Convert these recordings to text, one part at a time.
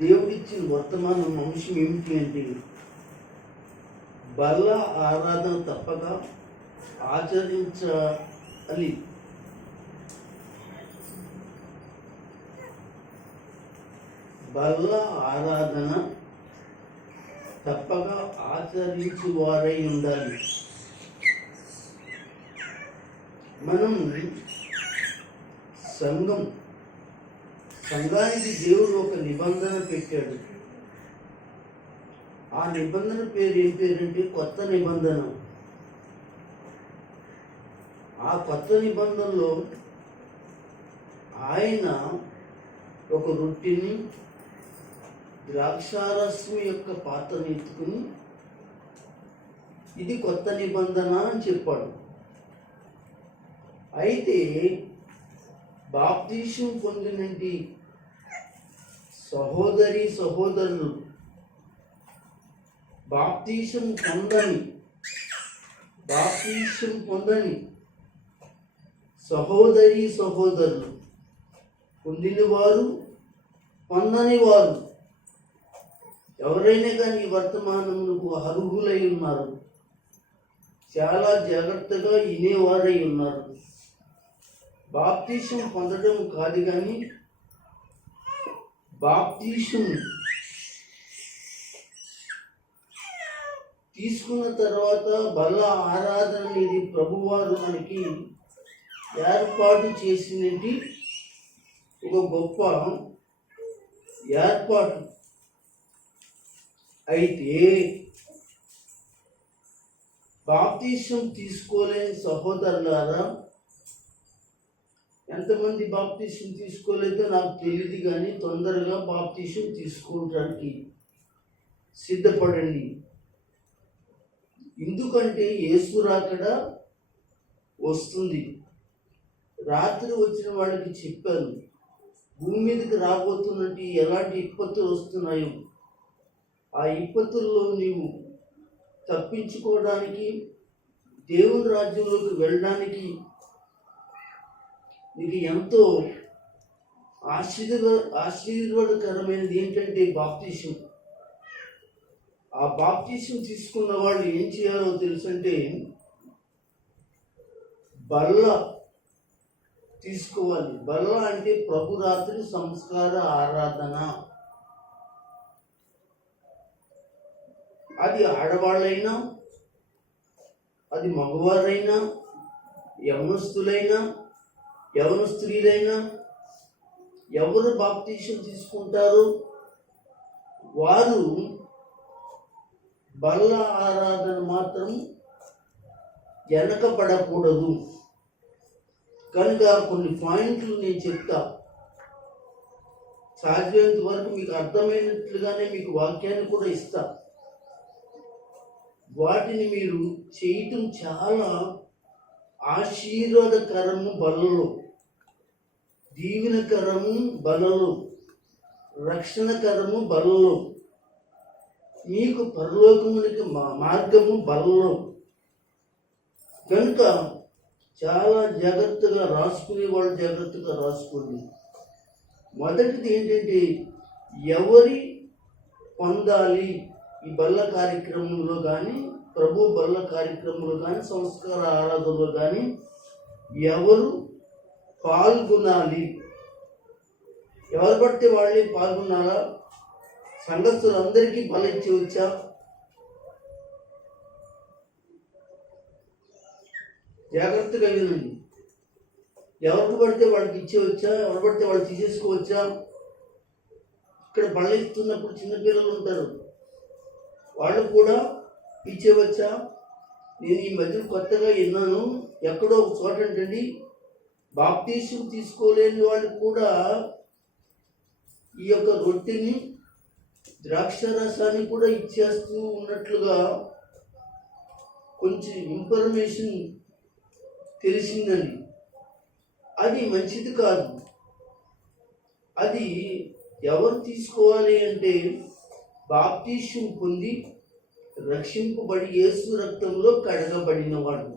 దేవుడిచ్చిన వర్తమాన అంశం ఏమిటి అంటే బల్ల ఆరాధన తప్పక ఆచరించాలి. బల్ల ఆరాధన తప్పక ఆచరించువారై ఉండాలి. మనం సంఘానికి దేవుడు ఒక నిబంధన పెట్టాడు. ఆ నిబంధన పేరు ఏం పేరంటే కొత్త నిబంధన. ఆ కొత్త నిబంధనలో ఆయన ఒక రొట్టెని ద్రాక్షారసం యొక్క పాత్రను ఎత్తుకుని ఇది కొత్త నిబంధన అని చెప్పాడు. అయితే బాప్తీసం పొందినటి సహోదరులు బాప్తీసం పొందని సహోదరులు పొందిన వారు పొందని వారు ఎవరైనా కానీ వర్తమానములకు అర్హులై ఉన్నారు. చాలా జాగ్రత్తగా వినేవారై ఉన్నారు. బాప్తీసం పొందడం కాదు కానీ బాప్తీసం తీసుకున్న తర్వాత బల్ల ఆరాధన అనేది ప్రభువారు మనకి ఏర్పాటు చేసినది ఒక గొప్ప ఏర్పాటు. అయితే బాప్తీసం తీసుకోలేని సహోదరులారా, ఎంతమంది బాప్తీసం తీసుకోలేదో నాకు తెలియదు కానీ తొందరగా బాప్తీసం తీసుకోవడానికి సిద్ధపడండి. ఎందుకంటే యేసు రాకడ వస్తుంది. రాత్రి వచ్చిన వాళ్ళకి చెప్పాను, భూమి మీదకి రాబోతున్నట్టు ఎలాంటి విపత్తులు వస్తున్నాయో ఆ విపత్తుల్లో నీవు తప్పించుకోవడానికి, దేవుని రాజ్యంలోకి వెళ్ళడానికి నీకు ఎంతో ఆశీర్వాదకరమైనది ఏంటంటే బాప్తీసం. ఆ బాప్తీసం తీసుకున్న వాళ్ళు ఏం చేయాలో తెలుసంటే బల్ల తీసుకోవాలి. బల్ల అంటే ప్రభురాత్రి సంస్కార ఆరాధన. అది ఆడవాళ్ళైనా, అది మగవారైనా, యవన స్త్రీలైనా ఎవరు బాప్తీసం తీసుకుంటారో వారు బల్ల ఆరాధన మాత్రం వెనకబడకూడదు. కనుక కొన్ని పాయింట్లు నేను చెప్తా. సాధ్యమైనంత వరకు మీకు అర్థమైనట్లుగానే మీకు వాక్యాన్ని కూడా ఇస్తా. వాటిని మీరు చేయటం చాలా ఆశీర్వాదకరము బలలో, దీవెనకరము బలలో, రక్షణకరము బలలో, మీకు పరలోకమునికి మార్గము బలలో. కనుక చాలా జాగ్రత్తగా రాసుకునే వాళ్ళు జాగ్రత్తగా రాసుకోండి. మొదటిది ఏంటంటే ఎవరి పొందాలి ఈ బల్ల కార్యక్రమంలో కానీ, ప్రభు బల్ల కార్యక్రమంలో కానీ, సంస్కార ఆరాధనలో కానీ ఎవరు పాల్గొనాలి? ఎవరు పడితే వాళ్ళే పాల్గొనాలా? సంఘస్థులందరికీ బల ఇచ్చేవచ్చా? జాగ్రత్తగా వినండి. ఎవరికి పడితే వాళ్ళకి ఇచ్చేవచ్చా? ఎవరు పడితే వాళ్ళు తీసేసుకోవచ్చా? ఇక్కడ బల ఇస్తున్నప్పుడు చిన్నపిల్లలు ఉంటారు, వాళ్ళు కూడా ఇచ్చేవచ్చా? నేను ఈ మధ్య కొత్తగా విన్నాను, ఎక్కడో ఒక చోట ఏంటండి, బాప్తీసం తీసుకోలేని వాళ్ళు కూడా ఈ యొక్క రొట్టెని ద్రాక్షరసాన్ని కూడా ఇచ్చేస్తూ ఉన్నట్లుగా కొంచెం ఇన్ఫర్మేషన్ తెలిసిందండి. అది మంచిది కాదు. అది ఎవరు తీసుకోవాలి అంటే బాప్తీసం పొంది రక్షింపబడి యేసు రక్తంలో కడగబడిన వాడు.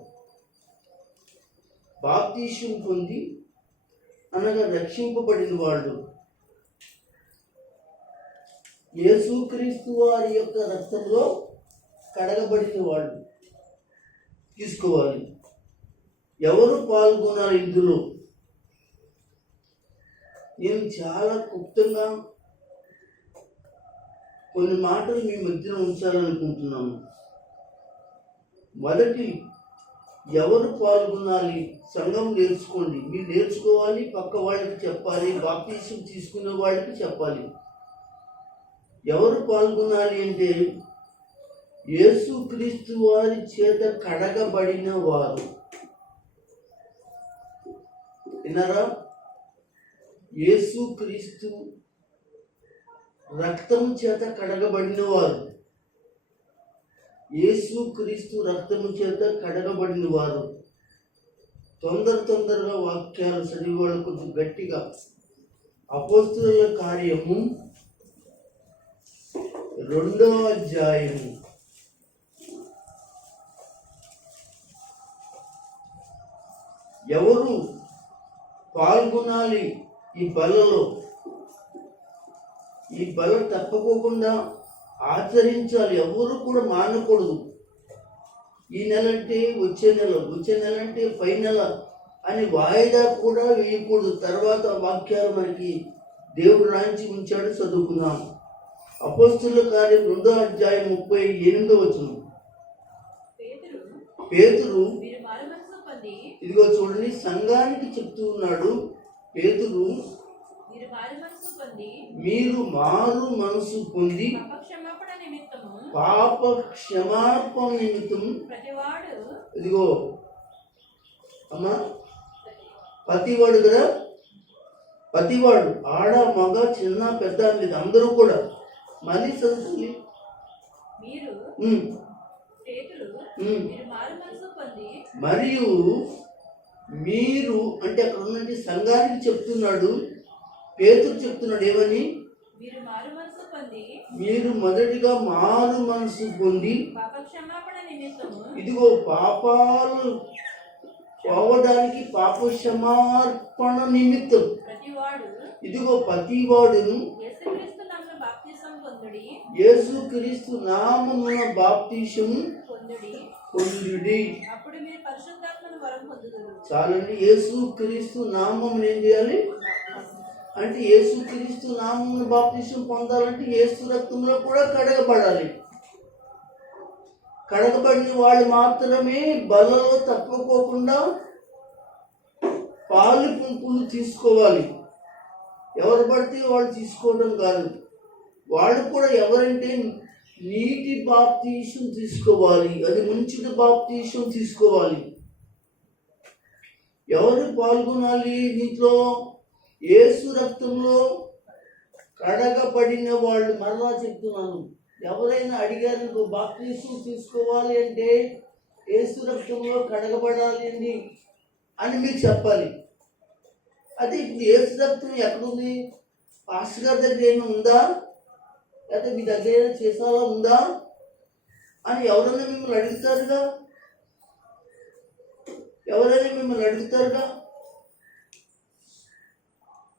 బాప్తీసం పొంది అనగా రక్షింపబడిన వాళ్ళు. యేసుక్రీస్తు వారి యొక్క రక్తంలో కడగబడిన వాళ్ళు తీసుకోవాలి. ఎవరు పాల్గొనాలి ఇందులో? నేను చాలా క్లుప్తంగా కొన్ని మాటలు మీ మధ్యన ఉంచాలనుకుంటున్నాను. మొదటి, ఎవరు పాల్గొనాలి? సంఘం నేర్చుకోండి. మీరు నేర్చుకోవాలి, పక్క వాళ్ళకి చెప్పాలి, బాప్తిసం తీసుకునే వాళ్ళకి చెప్పాలి. ఎవరు పాల్గొనాలి అంటే యేసుక్రీస్తు వారి చేత కడగబడిన వారు. విన్నారా? యేసుక్రీస్తు రక్తం చేత కడగబడిన వారు, యేసుక్రీస్తు రక్తము చేత కడగబడిన వారు. తొందరగా వాక్యాలు చదివేవాళ్ళు కొంచెం గట్టిగా. అపోస్తలుల కార్యము 2వ అధ్యాయము ఎవరు పాల్గొనాలి ఈ బలలో? ఈ బల తప్పకోకుండా ఆచరించాలి. ఎవరు కూడా మానకూడదు. ఈ నెల అంటే వచ్చే నెల అంటే పై నెల అని వాయిదా కూడా వేయకూడదు. తర్వాత వాక్యాలు మనకి దేవుడు రాయించి ఉంచాడు, చదువుకుందాం. అపోస్తలుల కార్యం 2వ అధ్యాయం 38వ వచనం. పేతురు, ఇదిగో చూడండి, సంఘానికి చెప్తూ ఉన్నాడు పేతురు, మీరు మారు మనసు పొంది పాప క్షమాపణ నిమిత్తం, ఇదిగో అమ్మా, పతివాడు కదా, పతివాడు ఆడ మగ చిన్న పెద్ద అనేది అందరూ కూడా. మళ్ళీ చదువుతుంది, మరియు మీరు అంటే అక్కడ ఉన్నటువంటి సంఘానికి చెప్తున్నాడు. పేతురు చెప్తున్నాడు ఏమని? మీరు మొదటిగా మారు మనసు పొంది, ఇదిగో పాపాలు పోవడానికి పాప క్షమార్పణ నిమిత్తం, ఇదిగో ప్రతివాడును యేసుక్రీస్తు నామమున బాప్తిసము పొందుడి. చాలండి. యేసుక్రీస్తు నామమును ఏం చేయాలి అంటే, యేసుక్రీస్తు నామమున బాప్తిసం పొందాలంటే యేసు రక్తంలో కూడా కడగబడాలి. కడగబడిన వాళ్ళు మాత్రమే బలలో తప్పుకోకుండా పాలు పుంపులు తీసుకోవాలి. ఎవరు పడితే వాళ్ళు తీసుకోవడం కాదు. వాళ్ళు కూడా ఎవరంటే నీటి బాప్తిసం తీసుకోవాలి, అది ముంచిన బాప్తిసం తీసుకోవాలి. ఎవరు పాల్గొనాలి దీంట్లో? యేసు రక్తంలో కడగబడిన వాళ్ళు. మరలా చెప్తున్నాను, ఎవరైనా అడిగారు బాప్తిసం తీసుకోవాలి అంటే యేసు రక్తంలో కడగబడాలి అని మీరు చెప్పాలి. అదే ఇప్పుడు యేసు రక్తం ఎక్కడుంది? పాస్టర్ గారి దగ్గర ఏమైనా ఉందా, లేకపోతే మీ దగ్గర ఏమైనా చేసాలా ఉందా అని ఎవరైనా మిమ్మల్ని అడుగుతారుగా.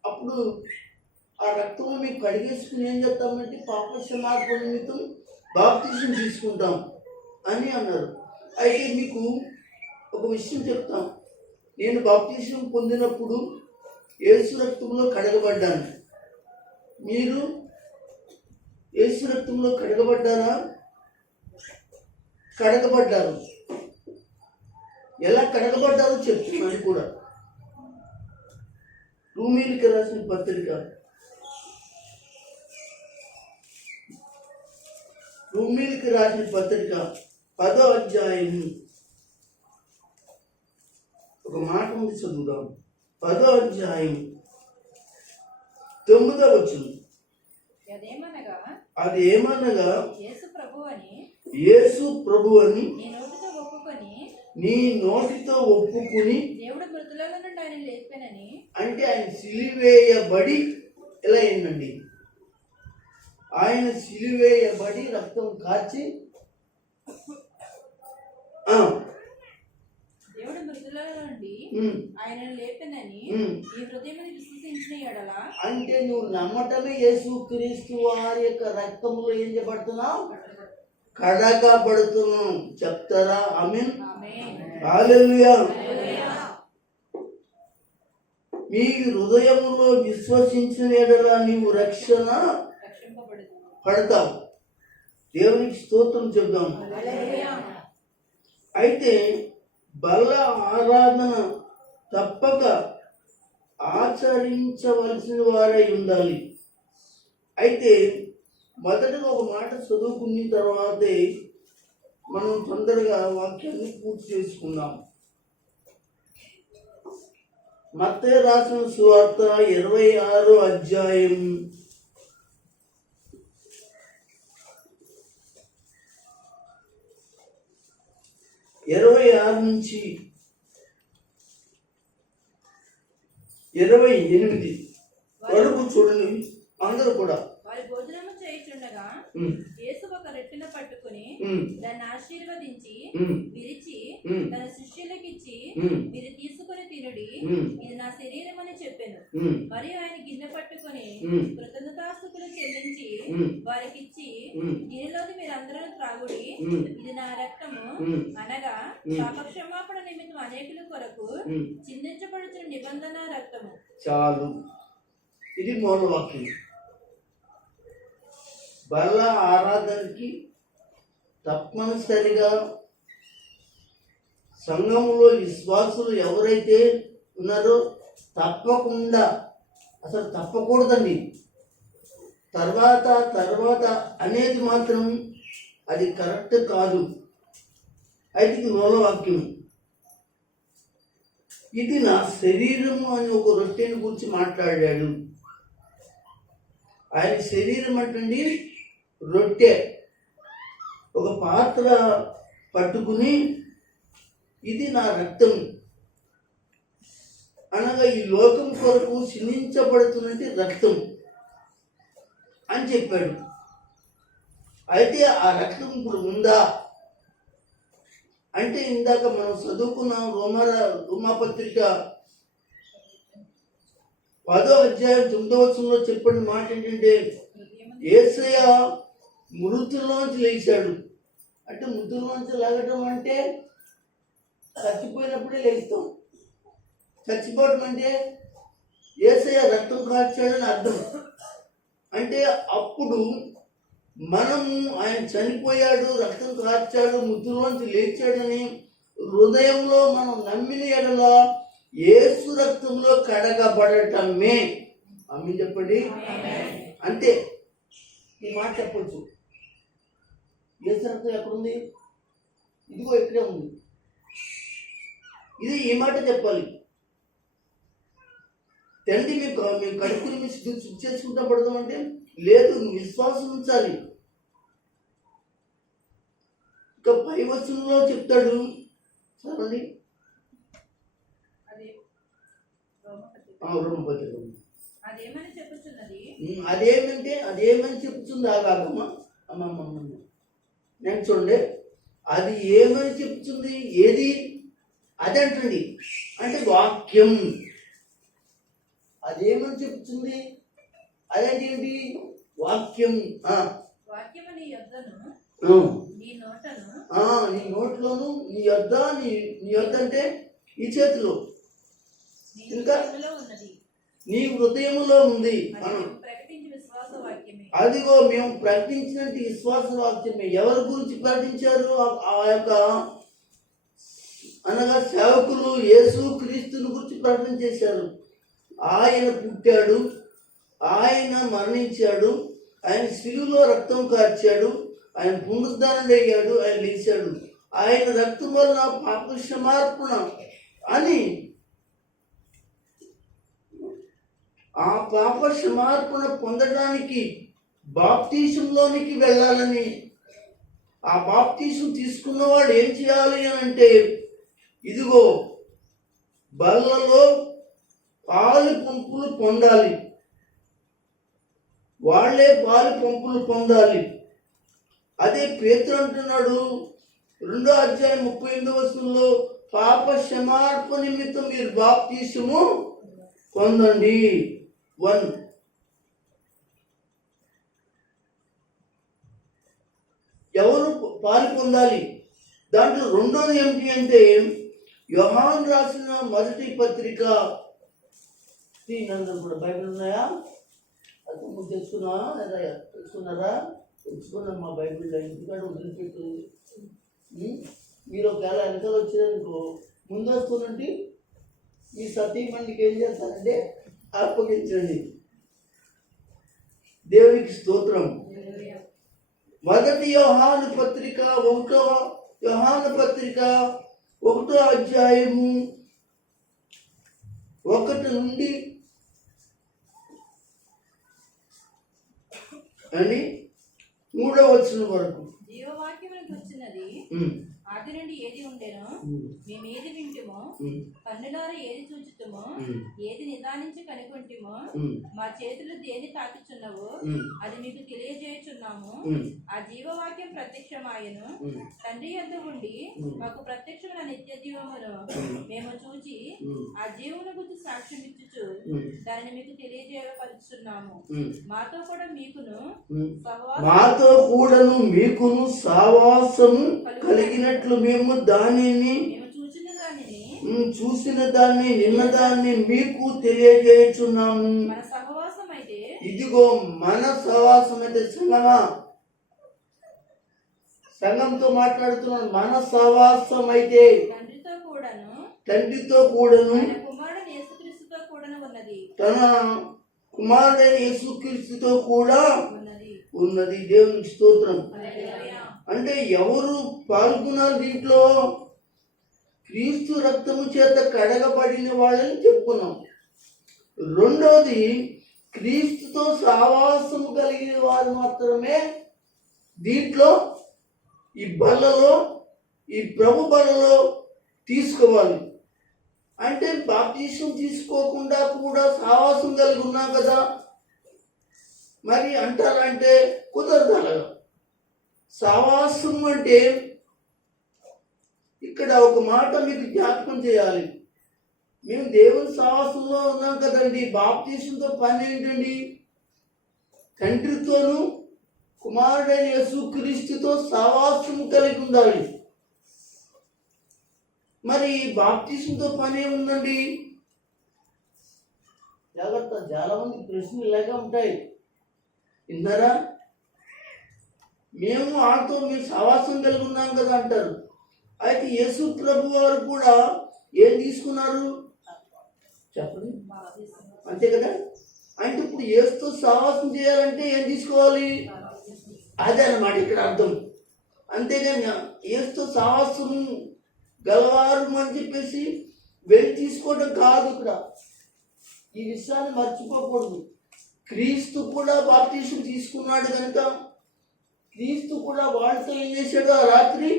అప్పుడు ఆ రక్తంలో మీకు కడిగేసుకుని ఏం చేస్తామంటే పాప క్షమాపణ నిమిత్తం బాప్తిసం తీసుకుంటాం అని అన్నారు. అయితే మీకు ఒక విషయం చెప్తాం. నేను బాప్తిసం పొందినప్పుడు యేసు రక్తంలో కడగబడ్డాను. మీరు యేసు రక్తంలో కడగబడ్డారా? కడగబడ్డారు. ఎలా కడగబడ్డారో చెప్తున్నాను కూడా. రోమీయులకు రాసిన పత్రిక 10వ అధ్యాయం ఒక మాట ఉంది, చదువుదాం. 10వ అధ్యాయం 9వ వచనం. అదేమనగా యేసు ప్రభువని నీ నోటితో ఒప్పుకుని, దేవుడు మృతులలో నుండి ఆయన లేపానని, అంటే ఆయన సిలువేయబడి, ఎలా అయిందండి? ఆయన సిలువేయబడి రక్తం కార్చి దేవుడు మృతులలో నుండి ఆయనను లేపెనని ఈ హృదయం విశ్వసించిన ఎడల, అంటే నువ్వు నమ్మటమే యేసుక్రీస్తు వారి యొక్క రక్తంలో ఏం చేయబడుతున్నావు, కడగబడుతున్నావు. చెప్తారా ఆమేన్? హల్లెలూయా. మీ హృదయములో విశ్వసించిన ఎడల నీవు రక్షణ పడతావు. దేవునికి స్తోత్రం చెప్దాం. అయితే బల్ల ఆరాధన తప్పక ఆచరించవలసిన వారై ఉండాలి. అయితే మొదటగా ఒక మాట చదువుకున్న తర్వాతే మనం తొందరగా వాక్యాన్ని పూర్తి చేసుకుందాం. మత్తయి రాసిన సువార్త 26వ అధ్యాయం 26 నుంచి 28 వరకు చూడండి. అందరూ కూడా వారి భోజనము చేయుచుండగా యేసు ఒక రొట్టెను పట్టుకుని దాన్ని ఆశీర్వదించి విరిచి తన శిష్యులకిచ్చి, మీరు తీసుకుని తినుడి, ఇది నా శరీరం అని చెప్పెను. మరియు ఆయన గిన్నె పట్టుకుని కృతజ్ఞతాస్తుతులు చెల్లించి వారికిచ్చి, దీనిలోని మీరందరూ త్రాగుడి, ఇది నా రక్తము, అనగా పాపక్షమాపణ నిమిత్తం అనేకుల కొరకు చిందించబడుచున్న నిబంధన రక్తము. చాలు, ఇది మూలవాక్యం. బల్ల ఆరాధనకి తప్పనిసరిగా సంఘంలో విశ్వాసులు ఎవరైతే ఉన్నారో తప్పకుండా, అసలు తప్పకూడదండి. తర్వాత అనేది మాత్రం అది కరెక్ట్ కాదు. అయితే ఇది మూలవాక్యం. ఇది నా శరీరము అని ఒక రొట్టెని గురించి మాట్లాడాడు. ఆయన శరీరం అంటండి రొట్టె. ఒక పాత్ర పట్టుకుని ఇది నా రక్తం అనగా ఈ లోకం కొరకు చిందించబడుతున్నది రక్తం అని చెప్పాడు. అయితే ఆ రక్తం ఇప్పుడు ఉందా అంటే, ఇందాక మనం చదువుకున్న రోమాపత్రిక 10వ అధ్యాయం 9వ వచనంలో చెప్పిన మాట ఏంటంటే, యేసయ్య మృతుల్లోంచి లేచాడు. అంటే మృతుల్లోంచి లేగటం అంటే చచ్చిపోయినప్పుడే లేస్తాం. చచ్చిపోవడం అంటే యేసయ్య రక్తం కార్చాడని అర్థం. అంటే అప్పుడు మనము ఆయన చనిపోయాడు, రక్తం కార్చాడు, మృతుల్లోంచి లేచాడని హృదయంలో మనం నమ్మిన ఎడల యేసు రక్తంలో కడగబడటమే. ఆమేన్ చెప్పండి. అంటే ఈ మాట చెప్పొచ్చు, యేసు రక్తం ఎక్కడుంది? ఇదిగో ఇక్కడే ఉంది. ఇది ఈ మాట చెప్పాలి. తండ్రి మేము కడుపుని మీ శుద్ధి చేసుకుంటా పడతామంటే లేదు, నువ్వు విశ్వాసం ఉంచాలి. ఇక పై వచనంలో చెప్తాడు, చదవండి. అదేమని చెప్పుచున్నది? అదేమని చెప్తుంది? ఆగాగమ్మా, అమ్మమ్మ నేను చూడండి. అది ఏమని చెప్తుంది? ఏది అది అంటండి, అంటే వాక్యం. అదేమని చెప్తుంది? అదేంటి? వాక్యం. వాక్యము నీ యొద్దను, నీ నోటను, నీ నోట్లోను, నీ యొద్ద. నీ యొద్ద అంటే ఈ చేతిలో, ఇంకా నీ హృదయములో ఉంది. అదిగో మేము ప్రకటించినట్టు విశ్వాస వాక్యమే. ఎవరి గురించి ప్రకటించారు? ఆ యొక్క అనగా సేవకులు యేసు క్రీస్తుని గురించి ప్రకటన చేశారు. ఆయన పుట్టాడు, ఆయన మరణించాడు, ఆయన శిలువలో రక్తం కార్చాడు, ఆయన పునరుద్ధానుడయ్యాడు, ఆయన లేచాడు, ఆయన రక్తం వలన పాప క్షమార్పణ అని, ఆ పాప క్షమార్పణ పొందడానికి బాప్తీసంలోనికి వెళ్ళాలని, ఆ బాప్తీసం తీసుకున్నవాడు ఏం చేయాలి అని అంటే, ఇదిగో బల్లలో పాలు పంపులు పొందాలి. వాళ్ళే పాలు పంపులు పొందాలి. అదే పేతురు అంటున్నాడు 2వ అధ్యాయం 38వ వచనంలో, పాప క్షమార్పణ నిమిత్తం మీరు బాప్తీసము పొందండి. 1. ఎవరు పాలు పొందాలి? దాంట్లో రెండోది ఏమిటి అంటే యోహాను రాసిన మొదటి పత్రిక. అందరూ కూడా బైబిల్ ఉన్నాయా? అది నువ్వు తెలుసుకున్నారా? తెలుసుకున్నా మా బైబిల్లో ఇంటికాడ వదిలిపెట్టు. మీరు ఒకవేళ వెనకాల వచ్చారనుకో, ముందు వస్తున్నట్టు ఈ సతీమణికి ఏం చేస్తారంటే అప్పగించండి. దేవునికి స్తోత్రం. మొదటి యోహాను పత్రిక 1వ అధ్యాయము 1 నుండి 3వ వచనం వరకు. జీవవాక్యమునకు వచ్చినది ఆది నుండి ఏది ఉండేనో, మేము ఏది వింటుమో, కన్నులారా ఏది చూచుతుమో, ఏది నిదానించి కనుగొంటిమో, మా చేతులు దేని తాకుచున్నవో అది మీకు తెలియజేయుచున్నాము. ఆ జీవవాక్యం ప్రత్యక్షమాయను, తండ్రి యొద్ద ఉండి మాకు ప్రత్యక్షమైన నిత్య జీవమును మేము చూచి ఆ జీవమును గురించి సాక్ష్యం ఇచ్చుచు దానిని మీకు తెలియజేయపరుచున్నాము. మాతో కూడా మీకును సహవాసము కలిగినట్లు మేము దానిని చూసిన దాన్ని నిన్న దాన్ని మీకు తెలియజేయుచున్నాము. ఇదిగో మన సహవాసం అయితే సంఘంతో మాట్లాడుతున్నాను. మన సహవాసం అయితే తండ్రితో కూడాను తన కుమారుడైన యేసుక్రీస్తుతో కూడా ఉన్నది. దేవునికి స్తోత్రం. అంటే ఎవరు పాల్గొన్నారు దీంట్లో? క్రీస్తు రక్తము చేత కడగబడిన వాళ్ళని చెప్పుకున్నాం. రెండోది, క్రీస్తుతో సహవాసము కలిగిన వారు మాత్రమే దీంట్లో ఈ బలలో, ఈ ప్రభు బలలో తీసుకోవాలి. అంటే బాప్తిసం తీసుకోకుండా కూడా సహవాసం కలిగి ఉన్నాం కదా మరి అంటారంటే కుదరదు. అలాగా సహవాసం అంటే ఇక్కడ ఒక మాట మీకు జ్ఞాపకం చేయాలి. మేము దేవుని సహవాసంలో ఉన్నాం కదండి. బాప్తిసంతో పని ఏంటండి? తండ్రితోనూ కుమారుడైన యేసుక్రీస్తుతో సహవాసం కలిగి ఉండాలి. మరి బాప్తిసంతో పని ఏముందండి? జాగ్రత్త, చాలా మంది ప్రశ్నలు ఇలాగే ఉంటాయి. విన్నారా? మేము ఆతో మీరు సహవాసం కలిగి ఉన్నాం కదా అంటారు. అయితే యేసు ప్రభు వారు కూడా ఏం తీసుకున్నారు చెప్పండి, అంతే కదా? అంటే ఇప్పుడు యేసుతో సహవాసం చేయాలంటే ఏం తీసుకోవాలి? అదే అన్నమాట ఇక్కడ అర్థం. అంతేగాని యేసుతో సహవాసం గలవారు అని చెప్పేసి వెళ్ళి తీసుకోవడం కాదు. ఇక్కడ ఈ విషయాన్ని మర్చిపోకూడదు. క్రీస్తు కూడా బాప్తిసం తీసుకున్నాడు కనుక క్రీస్తు కూడా వాళ్ళతో ఏం చేశాడు? ఆ రాత్రి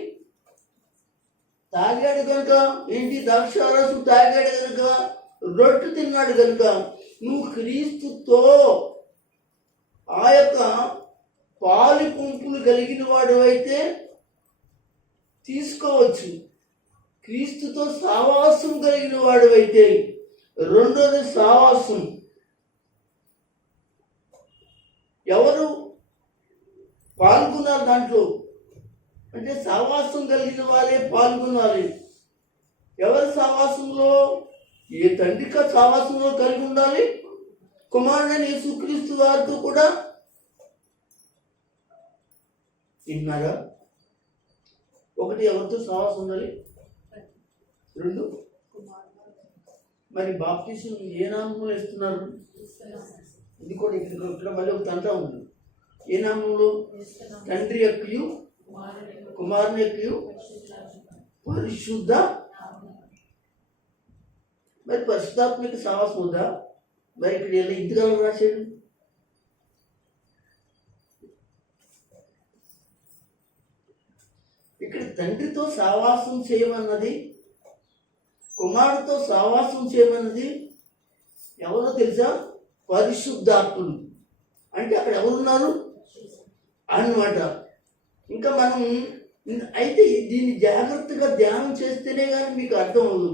తాగాడు కనుక ఏంటి? ద్రాక్షారసం తాగాడు కనుక, రొట్టె తిన్నాడు కనుక నువ్వు క్రీస్తుతో ఆ యొక్క పాలు పంపులు కలిగిన వాడు అయితే తీసుకోవచ్చు. క్రీస్తుతో సహవాసం కలిగిన వాడు అయితే. రెండోది సహవాసం. ఎవరు పాల్గొన్నారు దాంట్లో అంటే సహవాసం కలిగిన వాళ్ళే పాల్గొనాలి. ఎవరి సహవాసంలో? ఏ తండ్రి సహవాసంలో కలిగి ఉండాలి, కుమారుడైన యేసుక్రీస్తు వారితో కూడా. విన్నారా? ఒకటి, ఎవరితో సహవాసం ఉండాలి. 2, మరి బాప్తిసం ఏ నామంలో ఇస్తున్నారు? ఇది కూడా ఇక్కడ మళ్ళీ ఒక తంట ఉంది. ఏ నామంలో? తండ్రి యొక్కయు కుమారుని యొక్కయు పరిశుద్ధ. మరి పరిశుద్ధాత్మకి సహవాసం ఉందా? మరి ఇక్కడ ఎలా ఇంతకాలం రాశాడు? ఇక్కడ తండ్రితో సహవాసం చేయమన్నది, కుమారుడితో సహవాసం చేయమన్నది ఎవరో తెలుసా? పరిశుద్ధాత్ముడు. అంటే అక్కడ ఎవరున్నారు అన్నమాట. ఇంకా మనం అయితే దీన్ని జాగ్రత్తగా ధ్యానం చేస్తేనే కానీ మీకు అర్థం అవ్వదు.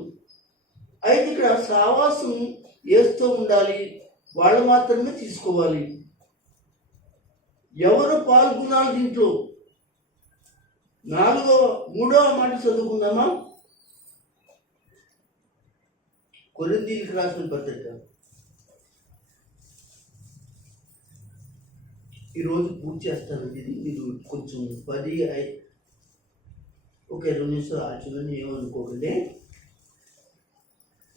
అయితే ఇక్కడ సావాసం వేస్తూ ఉండాలి, వాళ్ళు మాత్రమే తీసుకోవాలి. ఎవరు పాల్గొనాలి దీంట్లో? మూడవ మాట చదువుకుందామా? కొరింథీయులకు రాసిన పత్రిక. ఈరోజు పూర్తి చేస్తాను. ఇది మీరు కొంచెం 2 నిమిషాలు ఆచరణ ఏమనుకోకండి.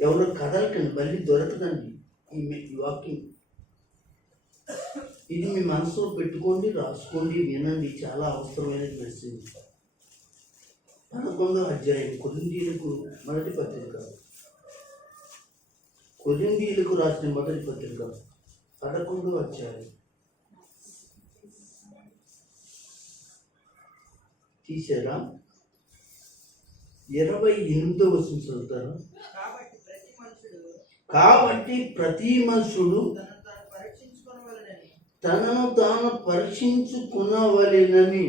ఎవరో కదలకండి, మళ్ళీ దొరకదండి ఈ వాక్యం. ఇది మీ మనసులో పెట్టుకోండి, రాసుకోండి, వినండి. చాలా అవసరమైన మెసేజ్. 11వ అధ్యాయం కొరింథీయులకు మొదటి పత్రిక. కొరింథీయులకు రాసిన మొదటి పత్రిక 11వ అధ్యాయం. తీసారా? 28వ వచనం చదువుతారా? కాబట్టి ప్రతి మనుషుడు తనను తాను పరీక్షించుకునవలెనని.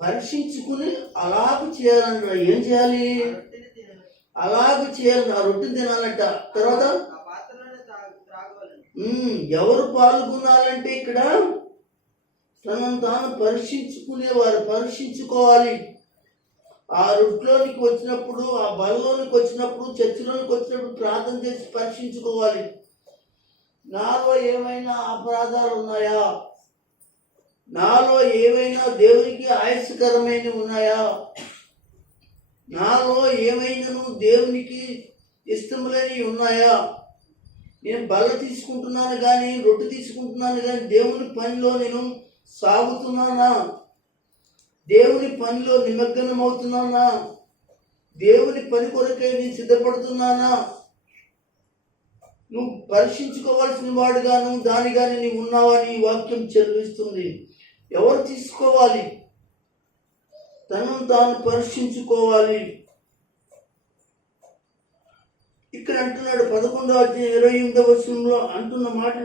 పరీక్షించుకుని అలాగూ చేయాలంట. ఏం చేయాలి? అలాగూ చేయాలి. ఆ రొట్టెని తినాలంట. తర్వాత ఎవరు పాల్గొనాలంటే ఇక్కడ తనను తాను పరీక్షించుకునేవారు పరీక్షించుకోవాలి. ఆ రొట్టెలోనికి వచ్చినప్పుడు, ఆ బలలోనికి వచ్చినప్పుడు, చర్చిలోనికి వచ్చినప్పుడు ప్రార్థన చేసి పరీక్షించుకోవాలి. నాలో ఏమైనా అపరాధాలు ఉన్నాయా? నాలో ఏమైనా దేవునికి ఆయాసకరమైనవి ఉన్నాయా? నాలో ఏమైనాను దేవునికి ఇష్టములేని ఉన్నాయా? నేను బల్ల తీసుకుంటున్నాను కానీ, రొట్టె తీసుకుంటున్నాను కానీ దేవుని పనిలో నేను సాగుతున్నానా? దేవుని పనిలో నిమగ్నం అవుతున్నానా? దేవుని పని కొరకై నేను సిద్ధపడుతున్నానా? నువ్వు పరీక్షించుకోవాల్సిన వాడుగాను దానిగాని నీవు ఉన్నావని ఈ వాక్యం చెల్లిస్తుంది. ఎవరు తీసుకోవాలి? తనను తాను పరీక్షించుకోవాలి. ఇక్కడ అంటున్నాడు 11వ అధ్యాయం 28వ వచనంలో అంటున్న మాట.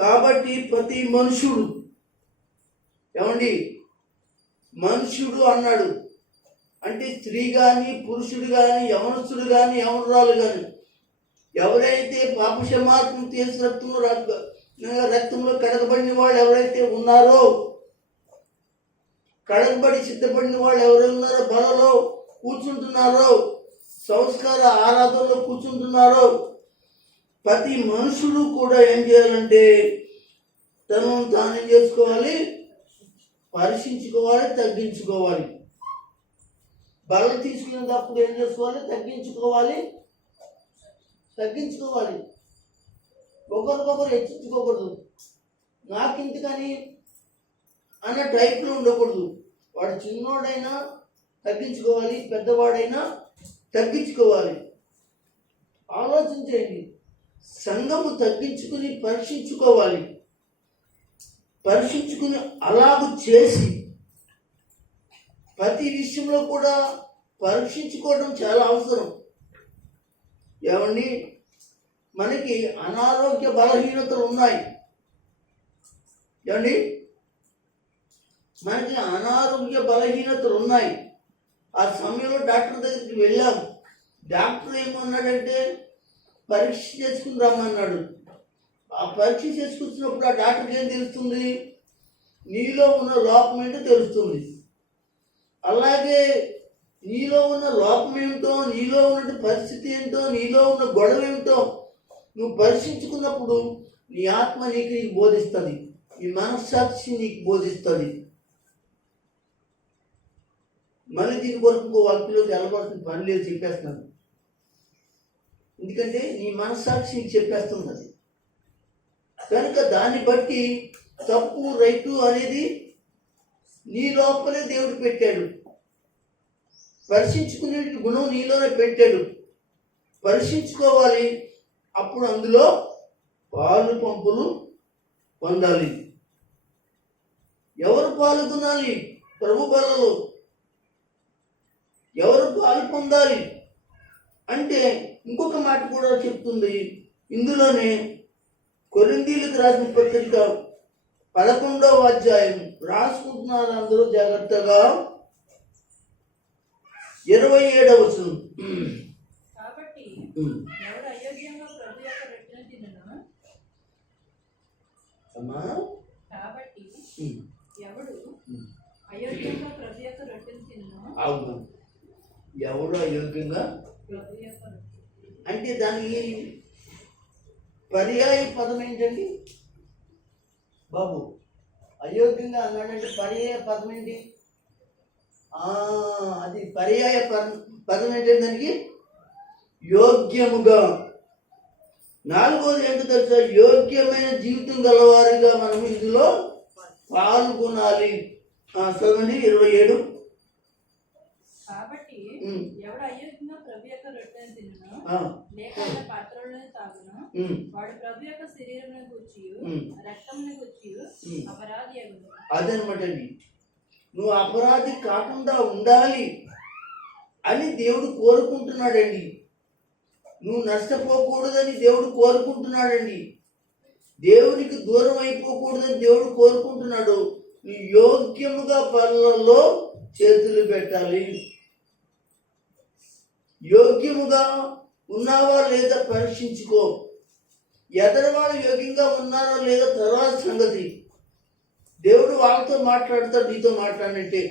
కాబట్టి ప్రతి మనుషుడు, ఏమండి మనుషుడు అన్నాడు అంటే స్త్రీ కానీ, పురుషుడు కానీ, యవనస్తుడు కానీ, యవనరాలు కానీ, ఎవరైతే పాప క్షమాపణ చేసి రక్తంలో కడగబడిన వాళ్ళు ఎవరైతే ఉన్నారో, కడగబడి సిద్ధపడిన వాళ్ళు ఎవరు ఉన్నారో, బలలో కూర్చుంటున్నారో, సంస్కార ఆరాధనలో కూర్చుంటున్నారో, ప్రతి మనుషుడు కూడా ఏం చేయాలంటే తనను తాను చేసుకోవాలి, పరీక్షించుకోవాలి, తగ్గించుకోవాలి. బలం తీసుకునేటప్పుడు ఏం చేసుకోవాలి? తగ్గించుకోవాలి. ఒకరికొకరు హెచ్చించుకోకూడదు. నాకింతకని అన్న టైప్లో ఉండకూడదు. వాడు చిన్నోడైనా తగ్గించుకోవాలి, పెద్దవాడైనా తగ్గించుకోవాలి. ఆలోచించండి. సంఘము తగ్గించుకుని పరీక్షించుకోవాలి. పరీక్షించుకుని అలాగూ చేసి ప్రతి విషయంలో కూడా పరీక్షించుకోవడం చాలా అవసరం. ఏమండి మనకి అనారోగ్య బలహీనతలు ఉన్నాయి. ఏమండి మనకి అనారోగ్య బలహీనతలు ఉన్నాయి. ఆ సమయంలో డాక్టర్ దగ్గరికి వెళ్ళాం. డాక్టర్ ఏమన్నాడంటే పరీక్ష చేసుకుని రమ్మన్నాడు. ఆ పరీక్ష చేసుకొచ్చినప్పుడు ఆ డాక్టర్కి ఏం తెలుస్తుంది? నీలో ఉన్న లోపం ఏంటో తెలుస్తుంది. అలాగే నీలో ఉన్న లోపం ఏమిటో, నీలో ఉన్న పరిస్థితి ఏంటో, నీలో ఉన్న గొడవ ఏమిటో నువ్వు పరీక్షించుకున్నప్పుడు నీ ఆత్మ నీకు బోధిస్తుంది, నీ మనస్సాక్షి నీకు బోధిస్తుంది. మళ్ళీ దీని కొరకు వాక్యంలోకి వెళ్ళవలసిన పని లేదు, చెప్పేస్తున్నాను. ఎందుకంటే నీ మనస్సాక్షి నీకు చెప్పేస్తుంది అది. కనుక దాన్ని బట్టి తప్పు రైటు అనేది నీ లోపలే దేవుడు పెట్టాడు. పరీక్షించుకునే గుణం నీలోనే పెట్టాడు. పరీక్షించుకోవాలి. అప్పుడు అందులో పాలు పంపులు పొందాలి. ఎవరు పాల్గొనాలి? ప్రభు బలలో ఎవరు పాలు పొందాలి అంటే ఇంకొక మాట కూడా చెప్తుంది ఇందులోనే. కొరింథీయులకు రాసిన పత్రిక 11వ అధ్యాయం రాసుకుంటున్నారు అందరూ జాగ్రత్తగా. 27వ వచనం. కాబట్టి ఎవడు అయోగ్యంగా ప్రభు యొక్క రొట్టెను తినును, అమ్మా కాబట్టి ఎవడు అయోగ్యంగా ప్రభు యొక్క రొట్టెను తినును, అవును, ఎవడు అయోగ్యంగా ప్రభు యొక్క రొట్టె. అంటే దానికి పర్యాయ పదం ఏంటండి బాబు? అయోగ్యంగా అన్నాడంటే పర్యాయ పదం ఏంటి? అది పర్యాయ పదం ఏంటంటే దానికి యోగ్యముగా. 4వది ఏంటో తెలుసా? యోగ్యమైన జీవితం గలవారిగా మనం ఇందులో పాల్గొనాలి. చదవండి 27. కాబట్టి ఎవడు అయోగ్యంగా ప్రభు యొక్క రొట్టెను తినును, లేక ఆయన పాత్రలను తాగును, వాడు ప్రభు యొక్క శరీరమును గూర్చి రక్తమును గూర్చి అపరాధి అగును. అదనమాట అండి. నువ్వు అపరాధి కాకుండా ఉండాలి అని దేవుడు కోరుకుంటున్నాడండి. నువ్వు నష్టపోకూడదని దేవుడు కోరుకుంటున్నాడండి. దేవునికి దూరం అయిపోకూడదని దేవుడు కోరుకుంటున్నాడు. నీ యోగ్యముగా పనులలో చేతులు పెట్టాలి. యోగ్యముగా ఉన్నావా లేదా పరీక్షించుకో. ఎదరవాళ్ళు యోగ్యంగా ఉన్నారో లేదా తర్వాత సంగతి. దేవుడు వాళ్ళతో మాట్లాడతాడు, నీతో మాట్లాడినట్టే.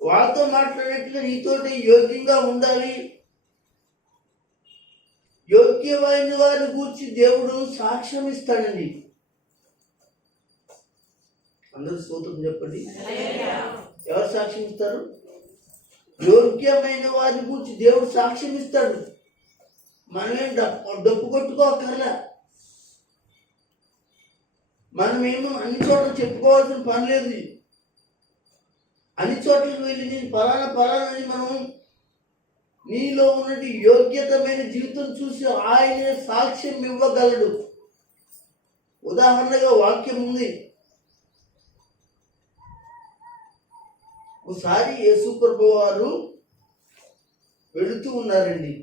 వాళ్ళతో మాట్లాడినట్టుగా నీతోటి యోగ్యంగా ఉండాలి. యోగ్యమైన వారిని గూర్చి దేవుడు సాక్ష్యం ఇస్తాడండి. అందరూ స్తోత్రం చెప్పండి. ఎవరు సాక్ష్యం ఇస్తారు? యోగ్యమైన వారిని గూర్చి దేవుడు సాక్ష్యం ఇస్తాడు. మనమేం డప్పు కొట్టుకోకర్లా. మనమేమో అన్ని చోట్ల చెప్పుకోవాల్సిన పని లేదు. అన్ని చోట్లకు వెళ్ళి నేను పలానా మనం నీలో ఉన్నటి యోగ్యతమైన జీవితం చూసి ఆయనే సాక్ష్యం ఇవ్వగలడు. ఉదాహరణగా వాక్యం ఉంది. ఒకసారి యేసు ప్రభు వారు వెళుతూ ఉన్నారండి.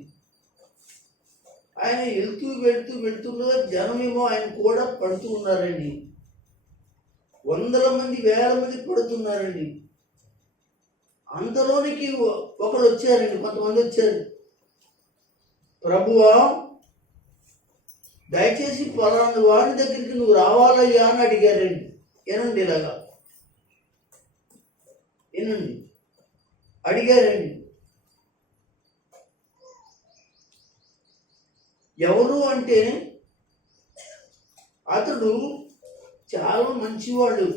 ఆయన వెళుతుండగా జనమేమో ఆయన కూడా పడుతూ ఉన్నారండి. 100 మంది 1000 మంది పడుతున్నారండి. అంతలోనికి ఒకడు వచ్చారండి, కొంతమంది వచ్చారు. ప్రభువా, దయచేసి పలానా వాడి దగ్గరికి నువ్వు రావాలయ్యా అని అడిగారండి. ఏనండి ఇలాగా ఏనండి అడిగారండి. ఎవరు అంటే అతడు చాలా మంచివాడు.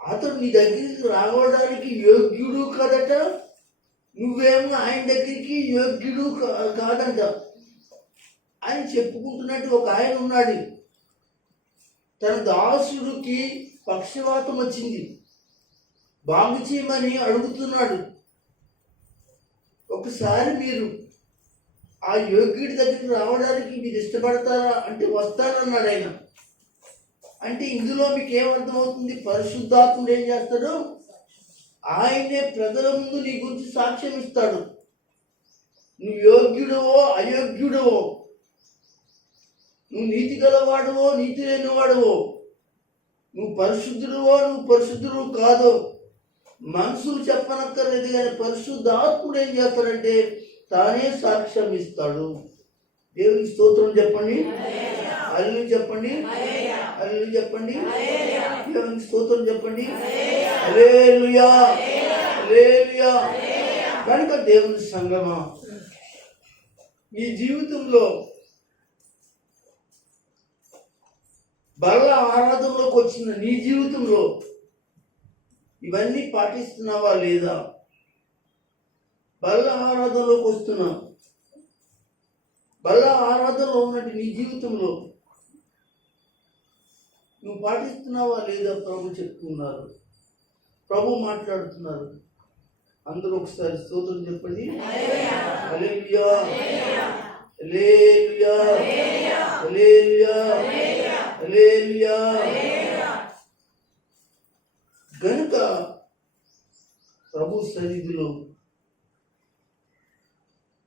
అతడు నీ దగ్గరికి రావడానికి యోగ్యుడు కదట. నువ్వేమో ఆయన దగ్గరికి యోగ్యుడు కాదంట అని చెప్పుకుంటున్నట్టు ఒక ఆయన ఉన్నాడు. తన దాసుడికి పక్షవాతం వచ్చింది, బాగు చేయమని అడుగుతున్నాడు. ఒకసారి మీరు ఆ యోగ్యుడి దగ్గరికి రావడానికి మీరు ఇష్టపడతారా అంటే వస్తానన్నాడు ఆయన. అంటే ఇందులో మీకు ఏమర్థమవుతుంది? పరిశుద్ధాత్ముడు ఏం చేస్తాడు? ఆయనే ప్రజల ముందు నీ గురించి సాక్ష్యం ఇస్తాడు. నువ్వు యోగ్యుడవో అయోగ్యుడవో, నువ్వు నీతి గలవాడువో నీతి లేనివాడువో, నువ్వు పరిశుద్ధుడువో నువ్వు పరిశుద్ధుడు కాదో మనుషులు చెప్పనక్కర్లేదు. కానీ పరిశుద్ధాత్ముడు ఏం చేస్తాడంటే తానే సాక్ష్యం ఇస్తాడు. దేవునికి స్తోత్రం చెప్పండి, హల్లెలూయా చెప్పండి, హల్లెలూయా చెప్పండి, దేవునికి స్తోత్రం చెప్పండి, హల్లెలూయా హల్లెలూయా. కనుక దేవుని సంగమా, నీ జీవితంలో బల్ల ఆరాధనలోకి వచ్చిన నీ జీవితంలో ఇవన్నీ పాటిస్తున్నావా లేదా? బల్ల ఆరాధనలోకి వస్తున్నా, బల్ల ఆరాధనలో ఉన్నట్టు నీ జీవితంలో నువ్వు పాటిస్తున్నావా లేదా? ప్రభు చెప్తున్నారు, ప్రభు మాట్లాడుతున్నారు. అందరూ ఒకసారి స్తోత్రం చెప్పండి, హల్లెలూయా హల్లెలూయా హల్లెలూయా హల్లెలూయా. గనుక ప్రభు సన్నిధిలో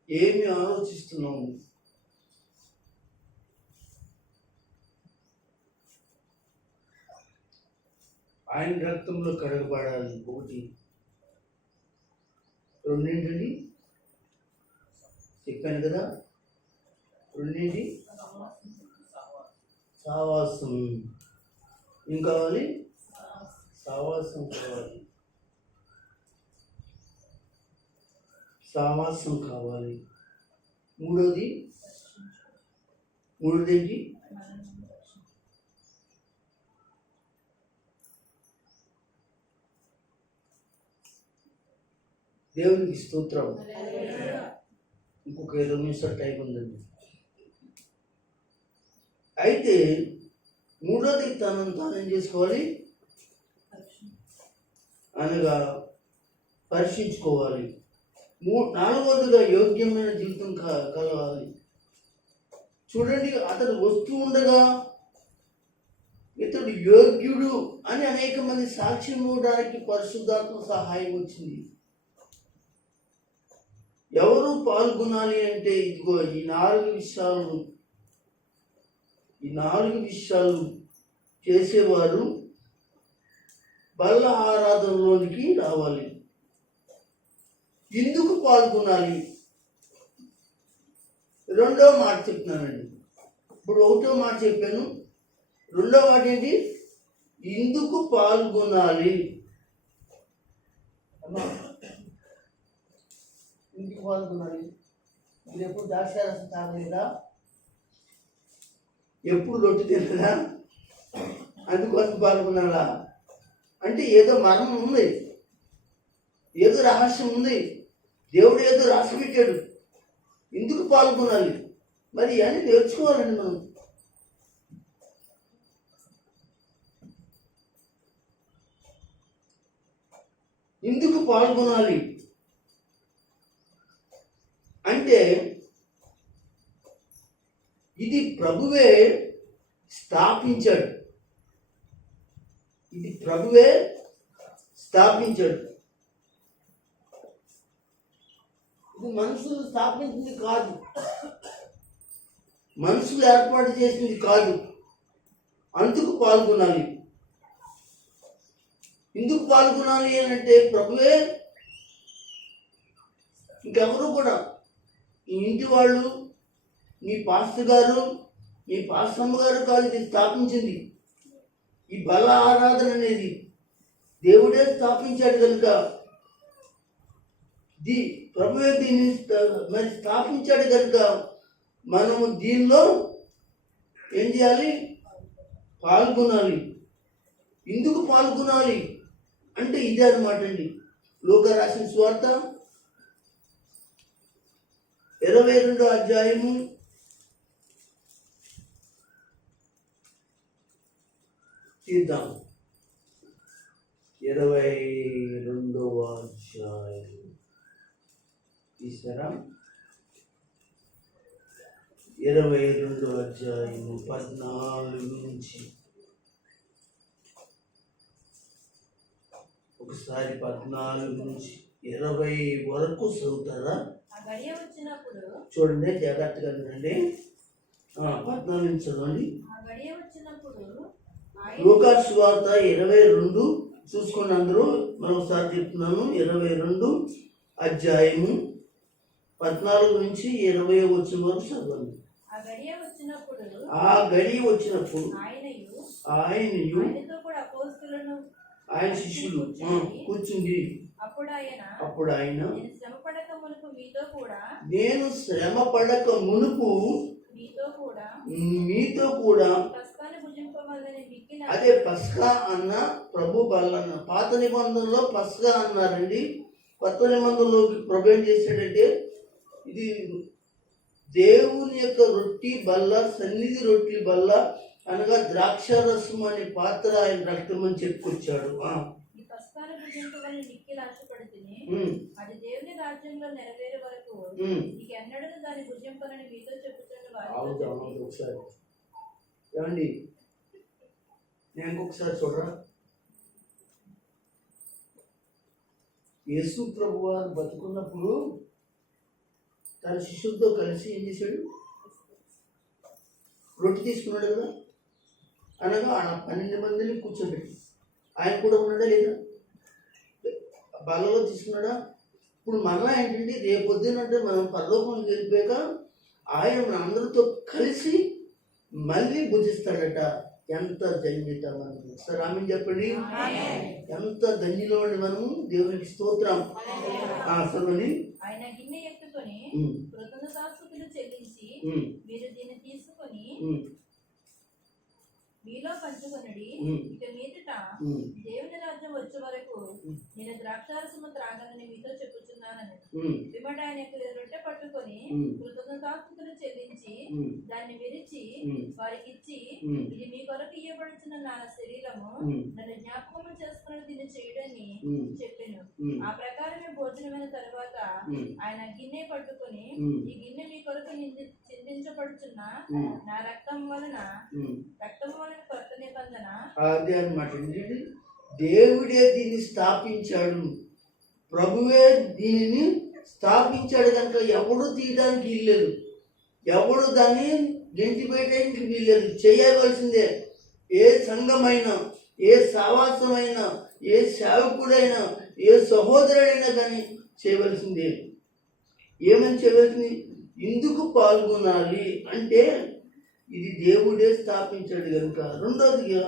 ఏమి ఆలోచిస్తున్నాము? ఆయన రక్తంలో కడగబడాలి. ఒకటి. రెండేంటండి చెప్పాను కదా, రెండేంటి? సావాసం. ఏం కావాలి? సావాసం కావాలి. సావాసం కావాలి. మూడోది ఏంటి? దేవునికి స్తోత్రం. ఇంకొక 20 నిమిషాలు టైం ఉందండి. అయితే మూడోది తనను తాను ఏం చేసుకోవాలి అనగా పరీక్షించుకోవాలి. నాలుగోదిగా యోగ్యమైన జీవితం కలగాలి. చూడండి, అతడు వస్తూ ఉండగా ఇతడు యోగ్యుడు అని అనేక మంది సాక్ష్యం ఇవ్వడానికి పరిశుద్ధాత్మ సహాయం వచ్చింది. ఎవరు పాల్గొనాలి అంటే ఇదిగో ఈ నాలుగు విషయాలు చేసేవారు బల్ల ఆరాధనలోనికి రావాలి. ఎందుకు పాల్గొనాలి? రెండో మాట చెప్తున్నానండి. ఇప్పుడు ఒకటో మాట చెప్పాను, రెండో మాట ఏంటి? ఎందుకు పాల్గొనాలి? అమ్మా, ఎందుకు పాల్గొనాలి? మీరు ఎప్పుడు ద్రాక్షారసం తాగలేదా? ఎప్పుడు రొట్టె తినలేదా? అందుకోసం పాల్గొనాలా? అంటే ఏదో మర్మం ఉంది, ఏదో రహస్యం ఉంది, దేవుడు ఏదో రాసి పెట్టాడు. ఎందుకు పాల్గొనాలి? మరి అని నేర్చుకోవాలండి మనం. ఎందుకు పాల్గొనాలి అంటే ఇది ప్రభువే స్థాపించాడు. ఇది ప్రభువే స్థాపించాడు. ఇది మనుషులు స్థాపించింది కాదు, మనుషులు ఏర్పాటు చేసింది కాదు. అందుకు పాల్గొనాలి. ఎందుకు పాల్గొనాలి అని అంటే ప్రభువే, ఇంకెవరు కూడా, ఈ ఇంటి వాళ్ళు, మీ పాస్టర్ గారు, మీ పాస్టమ్మ గారు కాదు ఇది స్థాపించింది. ఈ బల ఆరాధన అనేది దేవుడే స్థాపించాడు కనుక ప్రభువే దీన్ని మరి స్థాపించాడు కనుక మనము దీనిలో ఏం చేయాలి? పాల్గొనాలి. ఎందుకు పాల్గొనాలి అంటే ఇదే అనమాట అండి. లూకా రాసిన సువార్త 22వ అధ్యాయము 22వ అధ్యాయం తీసారా? 22వ అధ్యాయము 14 నుంచి ఒకసారి 14 నుంచి 20 వరకు చదువుతారా? చూడండి, జాగ్రత్తగా వినండి. 14 నుంచి చదవండి. లూకా సువార్త 22 చూసుకోండి అందరూ. మరొకసారి చెప్తున్నాను, 22 అధ్యాయము 14 నుంచి 20 వచ్చిన వరకు చదవండి. ఆ గడియ వచ్చినప్పుడు ఆయనయు ఆయన శిష్యులు కూర్చుంది. అప్పుడు ఆయన నేను శ్రమ పడక మునుపు మీతో కూడా అదే పస్కా అన్న ప్రభు బల్లన్న. పాత నిబంధనలో పస్కా అన్నారండి. కొత్త నిబంధనలోకి ప్రభు ఏం చేశాడంటే ఇది దేవుని యొక్క రొట్టి బల్ల, సన్నిధి రొట్టి బల్ల అనగా ద్రాక్షారసం అనే పాత్ర ఆయన రక్తం అని చెప్పుకొచ్చాడు. అది దేవుని రాజ్యంలో నెరవేరే వరకు ఎన్నడూ దాని భుజింపనని మీతో చెప్పుచున్నాను. ఒకసారి ఏమండి, నేను ఇంకొకసారి చూడరా. యేసు ప్రభు వారు బతుకున్నప్పుడు తన శిష్యులతో కలిసి ఏం చేశాడు? రొట్టె తీసుకున్నాడు కదా, అనగా ఆ 12 మందిని కూర్చోబెట్టి ఆయన కూడా ఉన్నాడా లేదా? బలలో తీసుకున్నాడా? ఇప్పుడు మరలా ఏంటంటే రేపొద్దునంటే మనం పరలోకం వెళ్ళిపోయాక ఆయన మన అందరితో కలిసి మళ్ళీ భుజిస్తాడట. ఎంత ధన్యత మనకు! సరే ఆమె చెప్పండి. ఎంత ధన్యులోండి మనము, దేవునికి స్తోత్రం. చదవండి. ఆయన గిన్నె ఎత్తుకొని కృతజ్ఞతాస్తుతులు చెల్లించి మీరు దీన్ని తీసుకొని మీలో పంచుకొనుడి. ఇక మీదట దేవుని రాజ్యం వచ్చే వరకు నేను ద్రాక్షారసము త్రాగనని మీతో చెప్పుచున్నానని. పిమ్మట ఆయన రొట్టె పట్టుకొని కృతజ్ఞతాస్తుతులు చెల్లించి దాన్ని విరిచి వారికి ఇచ్చి, ఇది మీ కొరకు ఇయ్యబడుచున్న నా శరీరము, నన్ను జ్ఞాపకము చేసుకుని దీన్ని చేయడని చెప్పాను. ఆ ప్రకారమే భోజనమైన తరువాత ఆయన గిన్నె పట్టుకొని, ఈ గిన్నె మీ కొరకు చిందించబడుచున్న నా రక్తం వలన కొత్త నిబంధన. అదే అన్నమాట. దేవుడే దీన్ని స్థాపించాడు, ప్రభువే దీనిని స్థాపించాడు కనుక ఎవడు తీయడానికి వీల్లేదు, ఎవడు దాన్ని గెంటిపెట్టడానికి వీల్లేదు. చేయవలసిందే. ఏ సంఘమైనా, ఏ సావాసమైనా, ఏ సేవకుడైనా, ఏ సహోదరుడైనా కానీ చేయవలసిందే. ఏమని చేయవలసింది? ఇందుకు పాల్గొనాలి అంటే ఇది దేవుడే స్థాపించాడు కనుక. రెండోదిగా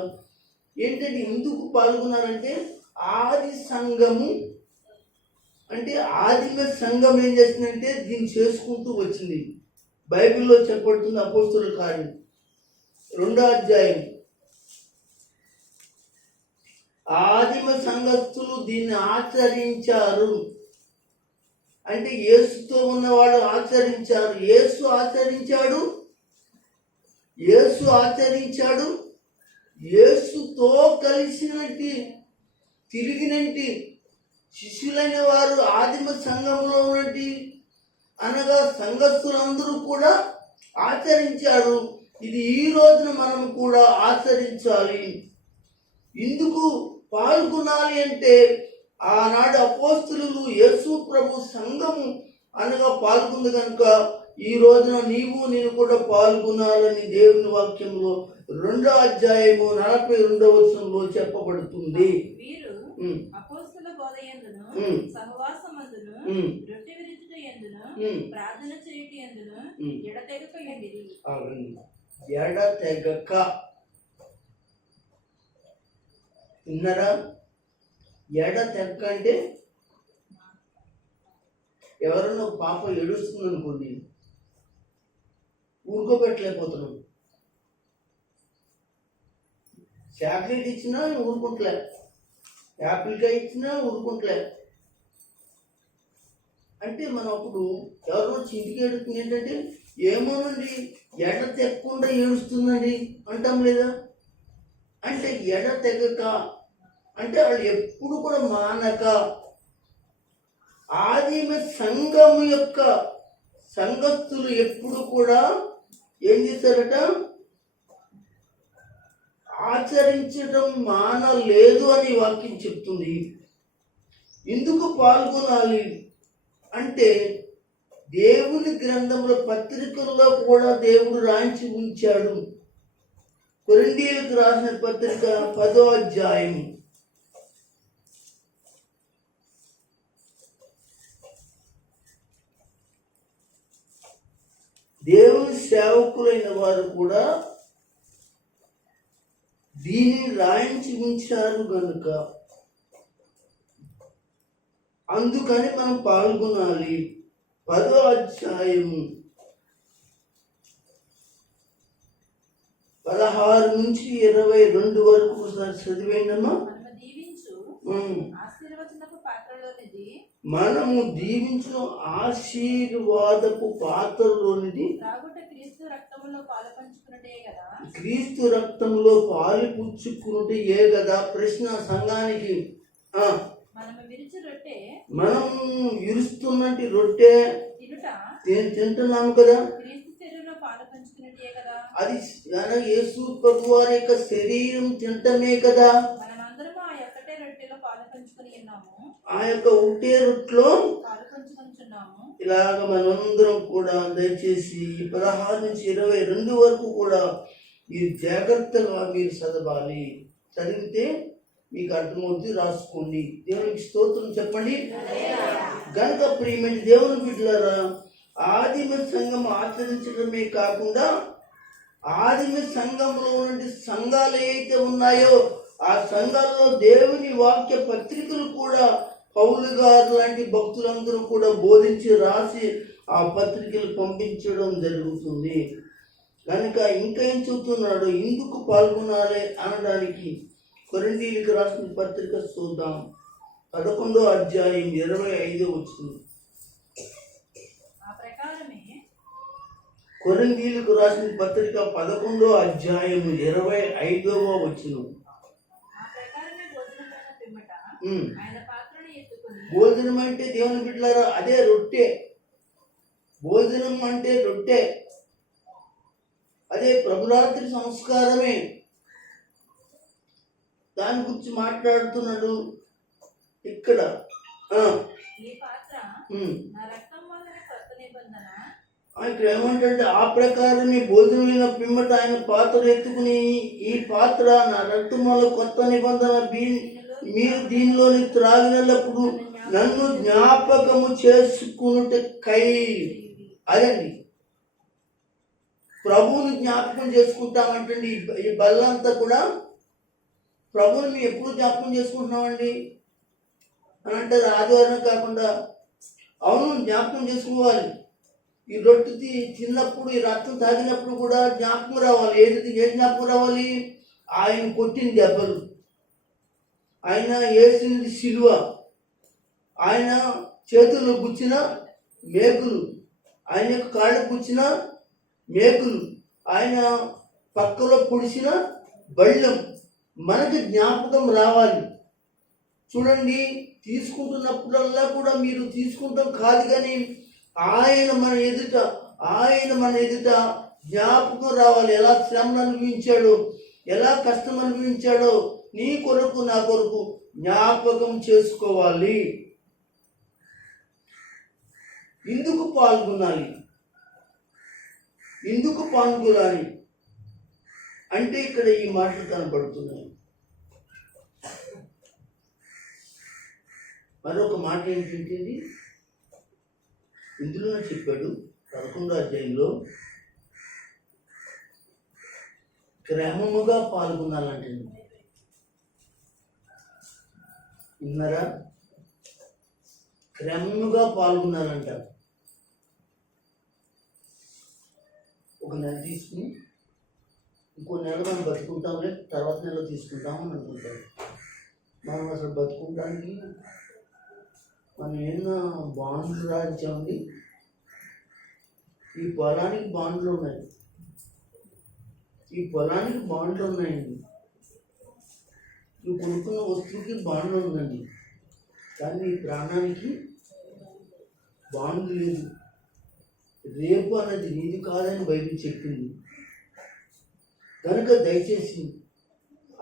ఏంటంటే ఎందుకు పాల్గొనాలంటే ఆది సంఘము అంటే ఆదిమ సంఘం ఏం చేసిందంటే దీన్ని చేసుకుంటూ వచ్చింది. బైబిల్లో చెప్పబడుతుంది అపోస్తలుల కార్యం 2వ అధ్యాయం. ఆదిమ సంఘస్థులు దీన్ని ఆచరించారు. అంటే యేసుతో ఉన్నవాడు ఆచరించారు. యేసు ఆచరించాడు. యేసుతో కలిసినట్టు తిరిగినట్టు శిష్యులైన వారు ఆదిమ సంఘంలో ఉన్నట్టు అనగా సంఘస్థులందరూ కూడా ఆచరించారు. ఇది ఈ రోజున మనం కూడా ఆచరించాలి. ఇందుకు పాల్గొనాలి అంటే ఆనాడు అపోస్తలులు యేసు ప్రభు సంఘము అనగా పాల్గొంది కనుక ఈ రోజున నేను కూడా పాల్గొనాలని దేవుని వాక్యంలో 2వ అధ్యాయము 42వ వచనంలో చెప్పబడుతుంది. వీరు అపోస్తల బోధయందును సహవాసమందును రొట్టె విరుచుట యందును ప్రార్థన చేయుట యందును ఎడతెగక ఉండిరి. ఎడతెగక విన్నారా? ఎడతెగక అంటే ఎవరన్నా పాప ఏడుస్తుంది అనుకోండి, ఊరుకోబెట్టలేకపోతున్నాం. చాక్లెట్ ఇచ్చినా ఊరుకుంటలే, యాపిల్కాయ ఇచ్చినా ఊరుకుంటలే. అంటే మనం అప్పుడు ఎవరో వచ్చి ఇంటికి ఏడుస్తుంది ఏంటంటే ఏమోనండి ఎడ తెక్కకుండా ఏడుస్తుందండి అంటాం లేదా? అంటే ఎడ తెగక అంటే వాళ్ళు ఎప్పుడు కూడా మానక ఆదిమ సంఘము యొక్క సంఘస్థులు ఎప్పుడు కూడా ఏం చేశారట? ఆచరించడం మానలేదు అని వాక్యం చెప్తుంది. ఎందుకు పాల్గొనాలి అంటే దేవుని గ్రంథంలో పత్రికల్లో కూడా దేవుడు రాయించి ఉంచాడు. కొరింథీయులకు రాసిన పత్రిక 10వ అధ్యాయం దేవుని సేవకులైన వారు కూడా దీనిని రాయించి ఉంచారు కనుక అందుకని మనం పాల్గొనాలి. 10వ అధ్యాయము 16 నుంచి 22 వరకు ఒకసారి చదివేయండమ్మా. మనము దీవించు ఆశీర్వాదపు పాత్రలోనిది క్రీస్తు రక్తంలో పాలు పుచ్చుకున్నటే కదా. ప్రశ్న సంఘానికి, మనము విరుస్తున్నట్టు రొట్టె తింటున్నాము కదా, అది యేసు ప్రభు వారి యొక్క శరీరం తింటమే కదా. ఆ యొక్క ఒకటే రొట్టెలో ఇలాగ మనందరం కూడా దయచేసి 16 నుంచి 22 వరకు కూడా మీరు జాగ్రత్తగా మీరు చదవాలి. చదివితే మీకు అర్థమవుతుంది, రాసుకోండి. దేవునికి స్తోత్రం చెప్పండి. గనుక ప్రియమైన దేవుని బిడ్డలారా, ఆదిమ సంఘం ఆచరించడమే కాకుండా ఆదిమ సంఘంలో నుండి సంఘాలు ఏవైతే ఉన్నాయో ఆ సంఘాల్లో దేవుని వాక్య పత్రికలు కూడా పౌలు గారు లాంటి భక్తులందరూ కూడా బోధించి రాసి ఆ పత్రికలు పంపించడం జరుగుతుంది. కనుక ఇంకా ఏం చెబుతున్నాడు, ఇందుకు పాల్గొనాలి అనడానికి కొరింథీయులకు రాసిన పత్రిక చూద్దాం. 11వ అధ్యాయం 25వ వచనం. కొరింథీయులకు రాసిన పత్రిక 11వ అధ్యాయం 25వ వచనం. భోజనం అంటే దేవుని బిడ్డలారా అదే రొట్టె. భోజనం అంటే రొట్టె, అదే ప్రభురాత్రి సంస్కారమే. దాని గురించి మాట్లాడుతున్నాడు ఇక్కడ. ఇక్కడ ఏమంటే ఆ ప్రకారమే భోజనమైన పిమ్మట ఆయన పాత్ర ఎత్తుకుని, ఈ పాత్ర నా రక్తం వల్ల కొత్త నిబంధన, మీరు దీనిలోని త్రాగినప్పుడు నన్ను జ్ఞాపకము చేసుకున్నటకై. అదండి ప్రభువుని జ్ఞాపకం చేసుకుంటామంటే ఈ బల్లంతా కూడా ప్రభువుని ఎప్పుడు జ్ఞాపకం చేసుకుంటున్నామండి అని అంటారు. ఆదివారం కాకుండా అవును జ్ఞాపకం చేసుకోవాలి. ఈ రొట్టె తిన్నప్పుడు, ఈ రక్తం తాగినప్పుడు కూడా జ్ఞాపకం రావాలి. ఏ జ్ఞాపకం రావాలి? ఆయన కొట్టిన దెబ్బలు, ఆయన వేసింది సిలువ, ఆయన చేతుల్లో గుచ్చిన మేకులు, ఆయన యొక్క కాళ్ళకు గుచ్చిన మేకులు, ఆయన పక్కలో పొడిచిన బళ్ళెం మనకి జ్ఞాపకం రావాలి. చూడండి, తీసుకుంటున్నప్పుడల్లా కూడా మీరు తీసుకుంటాం కాదు, కానీ ఆయన మన ఎదుట జ్ఞాపకం రావాలి. ఎలా శ్రమను అనుభవించాడో, ఎలా కష్టం అనుభవించాడో నీ కొరకు నా కొరకు జ్ఞాపకం చేసుకోవాలి. ఇందుకు పాల్గొనాలి అంటే ఇక్కడ ఈ మాటలు కనపడుతున్నాయి. మరొక మాట ఏంటంటే ఇందులోనే చెప్పాడు 11వ అధ్యాయంలో క్రమముగా పాల్గొనాలంటే. విన్నారా? క్రమముగా పాల్గొనాలంట. ఒక నెల తీసుకుని ఇంకో నెల మనం బతుకుంటాంలే, తర్వాత నెల తీసుకుంటామని అనుకుంటాం. మనం అసలు బతుకుంటానికి మనం ఏమన్నా బాండ్లు రాయించామండి. ఈ పొలానికి బాండ్లు ఉన్నాయి, ఉన్నాయండి. నువ్వు కొనుక్కున్న వస్తువుకి బాండ్లు ఉందండి, కానీ ఈ ప్రాణానికి బాండ్ లేదు. రేపు అన్నది నీది కాదని బైబిల్ చెప్పింది. కనుక దయచేసి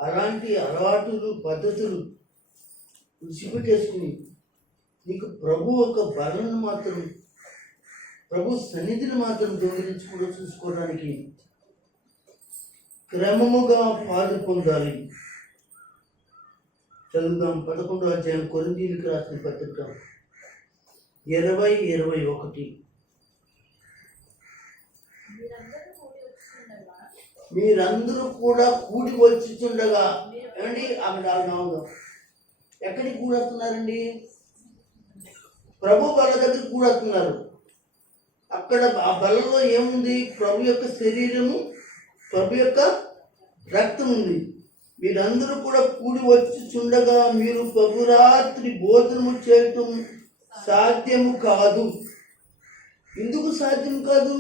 అలాంటి అలవాటులు, పద్ధతులు విడిచిపెట్టేసుకుని నీకు ప్రభు ఒక బలను మాత్రం, ప్రభు సన్నిధిని మాత్రం దొంగిలించుకుంటూ చూసుకోవడానికి క్రమముగా పాలు పొందాలి. చదువుదాం 11వ అధ్యాయం కొరింథీయులకు రాసిన పత్రిక 20-21. మీరందరూ కూడా కూడి వచ్చుచుండగా. ఏమండి అక్కడ ఎక్కడికి కూడి వస్తున్నారండి? ప్రభు బల్ల దగ్గర కూడి వస్తున్నారు. అక్కడ ఆ బల్లలో ఏముంది? ప్రభు యొక్క శరీరము, ప్రభు యొక్క రక్తం ఉంది. మీరందరూ కూడా కూడి వచ్చుచుండగా మీరు ప్రభురాత్రి భోజనము చేయటం సాధ్యము కాదు. ఎందుకు సాధ్యం కాదు?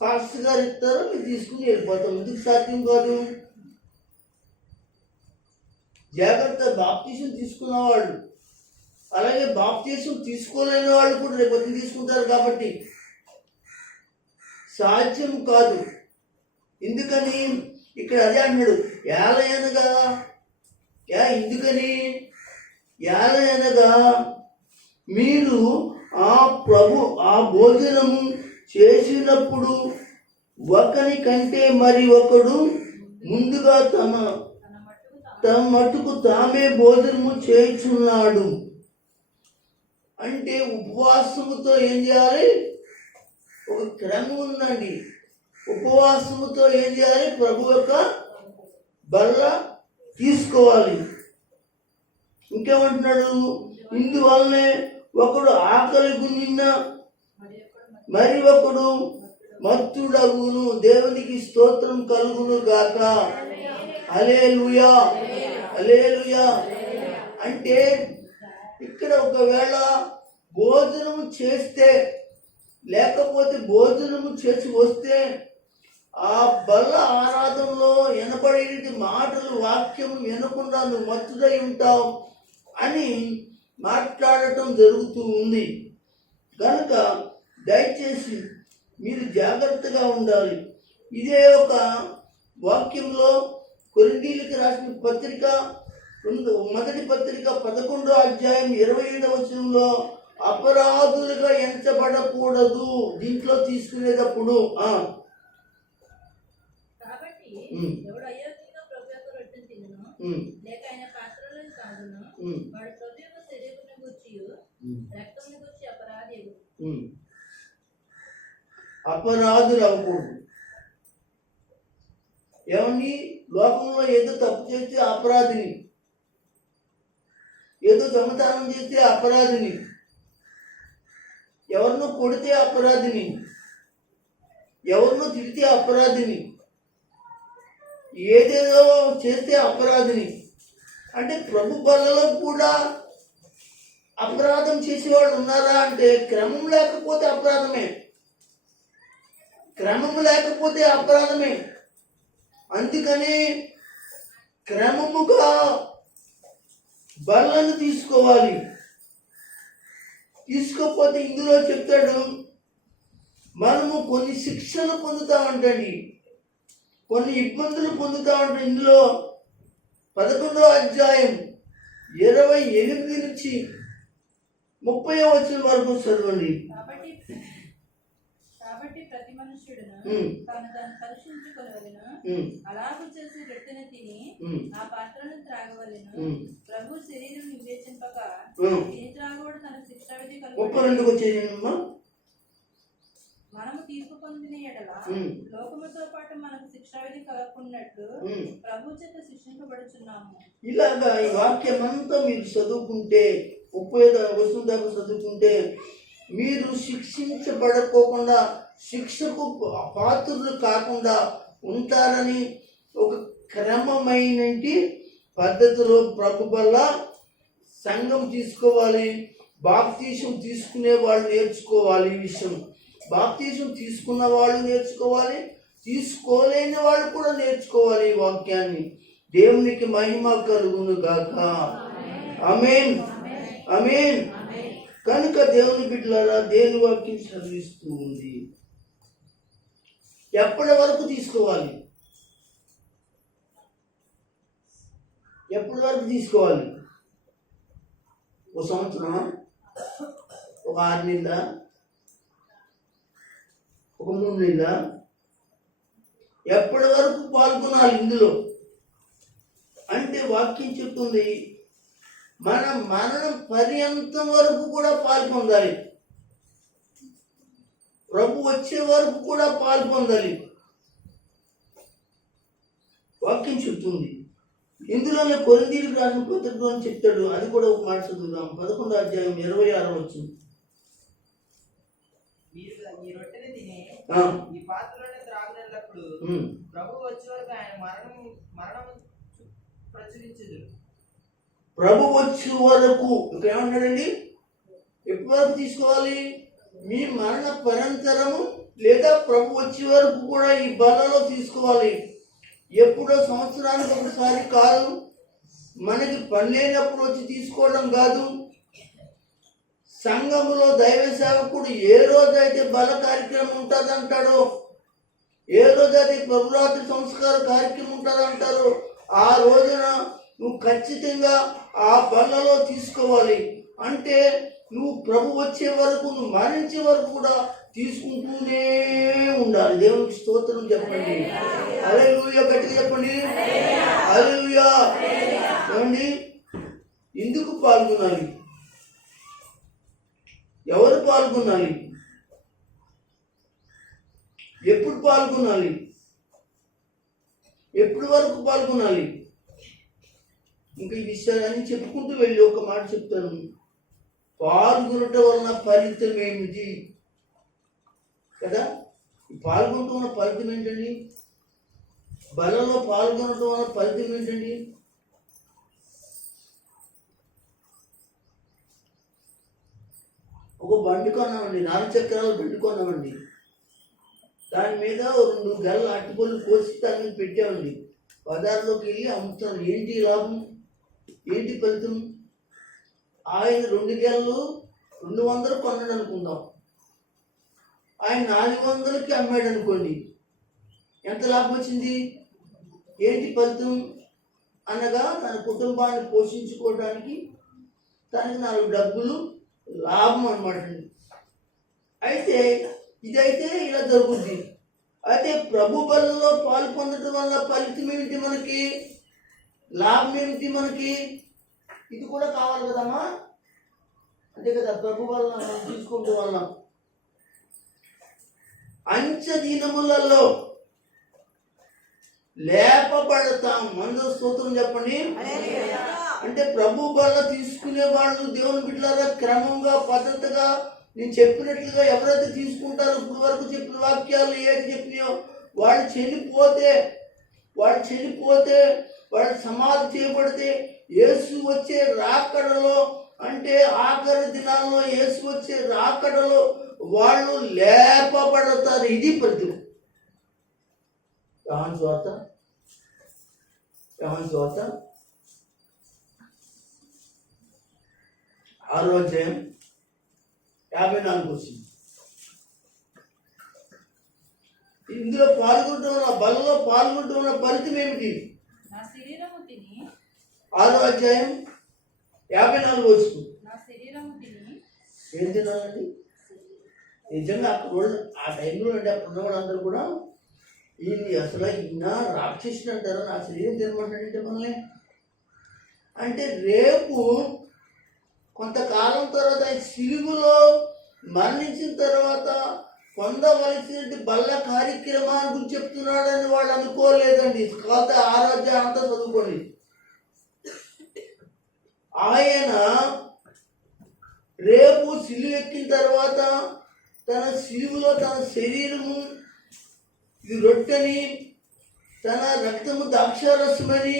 పాస్టర్ గారు ఇస్తారో మీరు తీసుకుని వెళ్ళిపోతాం. ఎందుకు సాధ్యం కాదు? జాగ్రత్త. బాప్తీసం తీసుకున్నవాళ్ళు, అలాగే బాప్తీసం తీసుకోలేని వాళ్ళు కూడా రేపు తీసుకుంటారు. కాబట్టి సాధ్యం కాదు. ఎందుకని? ఇక్కడ అదే అంటున్నాడు, ఎందుకని మీరు ఆ భోజనము చేసినప్పుడు ఒకని కంటే మరి ఒకడు ముందుగా తన తమ మటుకు తామే భోజనము చేయుచున్నాడు. అంటే ఉపవాసముతో ఏం చేయాలి? ఒక క్రమం ఉందండి. ఉపవాసముతో ఏం చేయాలి? ప్రభు యొక్క బల్ల తీసుకోవాలి. ఇంకేమంటున్నాడు? ఇందువల్లనే ఒకడు ఆకలి గునిన మరి ఒకడు మత్తుడగును. దేవునికి స్తోత్రం కలుగును గాక. హల్లెలూయా, హల్లెలూయా. అంటే ఇక్కడ ఒకవేళ భోజనము చేస్తే లేకపోతే భోజనము చేసి వస్తే ఆ బల్ల ఆరాధనలో వినపడే మాటలు వాక్యం వినకుండా నువ్వు మత్తుడై ఉంటావు అని మాట్లాడటం జరుగుతూ ఉంది. కనుక దయచేసి మీరు జాగ్రత్తగా ఉండాలి. ఇదే ఒక వాక్యంలో కొరింథీయులకు రాసిన పత్రిక మొదటి పత్రిక 11వ అధ్యాయం 27వ వచనంలో అపరాధులుగా ఎంచబడకూడదు దీంట్లో తీసుకునేటప్పుడు. కాబట్టి ఎవడు అయోగ్యంగా ప్రభు యొక్క రొట్టెను తినును లేక ఆయన పాత్రలను తాగును వాడు ప్రభు యొక్క శరీరమును గూర్చియు రక్తమును గూర్చి అపరాధి అగును. అపరాధులు అవ్వకూడదు. ఏమని? లోకంలో ఏదో తప్పు చేస్తే అపరాధిని, ఏదో దొంగతనం చేస్తే అపరాధిని, ఎవరినో కొడితే అపరాధిని, ఎవరినో తిడితే అపరాధిని, ఏదేదో చేస్తే అపరాధిని. అంటే ప్రభు బల్లలో కూడా అపరాధం చేసేవాళ్ళు ఉన్నారా అంటే క్రమం లేకపోతే అపరాధమే, క్రమం లేకపోతే అపరాధమే. అందుకని క్రమముగా బల్లను తీసుకోవాలి. తీసుకోకపోతే ఇందులో చెప్తాడు మనము కొన్ని శిక్షలు పొందుతామంటండి, కొన్ని ఇబ్బందులు పొందుతామంట. ఇందులో 11వ అధ్యాయం 28 నుంచి 30వ వచనం వరకు చదవండి. కాబట్టి ప్రతి మనుష్యుడును తాను పరీక్షించుకొనవలెను, అలాగూ చేసి రొట్టెను తిని ఆ పాత్రను త్రాగవలెను. ప్రభు శరీరం వివేచింపక తిని త్రాగువాడు తన శిక్షా విధి కలుగు. మనము తీర్పు పొందిన ఎడల లోకముతో పాటు మనకు శిక్షా విధి కలగకున్నట్లు ప్రభు చేత శిక్షింపబడుచున్నాము. ఇలాగా ఈ వాక్యం అంతా మీరు చదువుకుంటే 30వ వచనం దాకా చదువుకుంటే మీరు శిక్షించబడకోకుండా శిక్షకు పాత్రులు కాకుండా ఉంటారని ఒక క్రమమైన పద్ధతిలో ప్రభు వల్ల సంఘం తీసుకోవాలి. బాప్తీసం తీసుకునే వాళ్ళు నేర్చుకోవాలి. ఈ విషయం బాప్తీసం తీసుకున్న వాళ్ళు నేర్చుకోవాలి, తీసుకోలేని వాళ్ళు కూడా నేర్చుకోవాలి ఈ వాక్యాన్ని. దేవునికి మహిమ కలుగును గాక. ఆమేన్, ఆమేన్. కనుక దేవుని బిడ్డలారా దేవుని వాక్యం చదివిస్తూ ఉంది. ఎప్పటి వరకు తీసుకోవాలి? ఎప్పటి వరకు తీసుకోవాలి? ఒక సంవత్సరమా? ఒక 6 నెలలా? ఒక 3 నెలలా? ఎప్పటి వరకు పాల్గొనాలి ఇందులో అంటే వాక్యం చెప్తుంది మన మరణం పర్యంతం వరకు కూడా పాల్పొందాలి. ప్రభు వచ్చే వరకు కూడా పాల్పొందాలి. వాక్యం చెప్తుంది. ఇందులోనే కొరింథీయులకు రాసిన పత్రిక అని చెప్తాడు. అది కూడా ఒక మాట చదువుదాం. 11వ అధ్యాయం 26వ వచనం. ఈ రొట్టెని తిని ఈ పాత్రలోనే త్రాగునప్పుడు ప్రభు వచ్చే వరకు ఆయన మరణం ప్రచురించుదురు. ప్రభు వచ్చే వరకు ఇక్కడ ఏమంటాడండి? ఎప్పటి వరకు తీసుకోవాలి? మీ మరణ పరంతరము లేదా ప్రభు వచ్చే వరకు కూడా ఈ బలలో తీసుకోవాలి. ఎప్పుడో సంవత్సరానికి ఒకసారి కాదు, మనకి పని లేనప్పుడు వచ్చి తీసుకోవడం కాదు. సంఘములో దైవ సేవకుడు ఏ రోజైతే బల కార్యక్రమం ఉంటుందంటాడో, ఏ రోజైతే ప్రభురాత్రి సంస్కార కార్యక్రమం ఉంటుందంటారో ఆ రోజున నువ్వు ఖచ్చితంగా ఆ బలలో తీసుకోవాలి. అంటే నువ్వు ప్రభు వచ్చే వరకు, నువ్వు మరణించే వరకు కూడా తీసుకుంటూనే ఉండాలి. దేవునికి స్తోత్రం చెప్పండి. హల్లెలూయా, గట్టిగా చెప్పండి. హల్లెలూయా. ఏమండి, ఎందుకు పాల్గొనాలి? ఎవరు పాల్గొనాలి? ఎప్పుడు పాల్గొనాలి? ఎప్పటి వరకు పాల్గొనాలి? ఇంకా ఈ విషయాన్ని చెప్పుకుంటూ వెళ్ళి ఒక మాట చెప్తాను. పాల్గొనటం వలన ఫలితం ఏమిటి కదా? పాల్గొనటం వలన ఫలితం ఏంటండి? బలలో పాల్గొనటం వలన ఫలితం ఏంటండి? ఒక బండి కొన్నామండి, 4 చక్రాల బండి కొన్నామండి. దాని మీద 2 గెలలు అట్టుపళ్ళు కోసి దాని మీద పెట్టామండి. బజార్లోకి వెళ్ళి అమ్ముతాను. ఏంటి లాభం? ఏంటి ఫలితం? ఆయన 2 గెలలు 200 కొన్నాడు అనుకుందాం, ఆయన 400కి అమ్మాడు అనుకోండి, ఎంత లాభం వచ్చింది? ఏంటి ఫలితం? అనగా తన కుటుంబాన్ని పోషించుకోవడానికి తనకి 4 డబ్బులు లాభం అనమాట. అయితే ఇదైతే ఇలా జరుగుద్ది. అయితే ప్రభు బలలో పాలు పొందడం వల్ల ఫలితం ఏమిటి? మనకి లాభం ఏమిటి? మనకి ఇది కూడా కావాలి కదమ్మా, అంతే కదా? ప్రభు వల్ల మనం తీసుకుంటూ వల్ల అంచె దినములలో లేపబడతాం. అందరూ స్తోత్రం చెప్పండి. అంటే ప్రభు బల్ల తీసుకునే వాళ్ళు దేవుని బిడ్డలారా క్రమంగా పద్ధతిగా నేను చెప్పినట్లుగా ఎవరైతే తీసుకుంటారో, ఇప్పుడు వరకు చెప్పిన వాక్యాలు ఏది చెప్పినాయో వాళ్ళు చనిపోతే వాళ్ళు సమాధి చేయబడితే యేసు వచ్చే రాకడలో, అంటే ఆఖరి దినాల్లో యేసు వచ్చే రాకడలో వాళ్ళు లేపబడతారు. ఇది ఫలితం. యోహాను సువార్త 6వ అధ్యాయం 54 వచ్చింది. ఇందులో పాల్గొనడం వల్ల, బలలో పాల్గొనడం వల్ల ఫలితం ఏమిటి? నా శరీరము తిని 6వ అధ్యాయం 54 వచ్చింది. నా శరీరము తిని ఏం తినాలండి? నిజంగా అక్కడ ఆ టైంలో అంటే అక్కడ ఉన్నవాడు అందరూ కూడా ఈయన అసలు ఈయన రాక్షసుడు అంటారు, నా శరీరం తినమంటాడంటే మనల్ని. అంటే రేపు కొంతకాలం తర్వాత ఆయన సిలువలో మరణించిన తర్వాత పొందవలసిన బల్ల కార్యక్రమాన్ని గురించి చెప్తున్నాడని వాళ్ళు అనుకోలేదండి. కాత ఆరాధ్య అంతా చదువుకోండి. ఆయన రేపు సిలువ ఎక్కిన తర్వాత తన సిలువలో తన శరీరము ఇది రొట్టెని, తన రక్తము ద్రాక్షారసమని,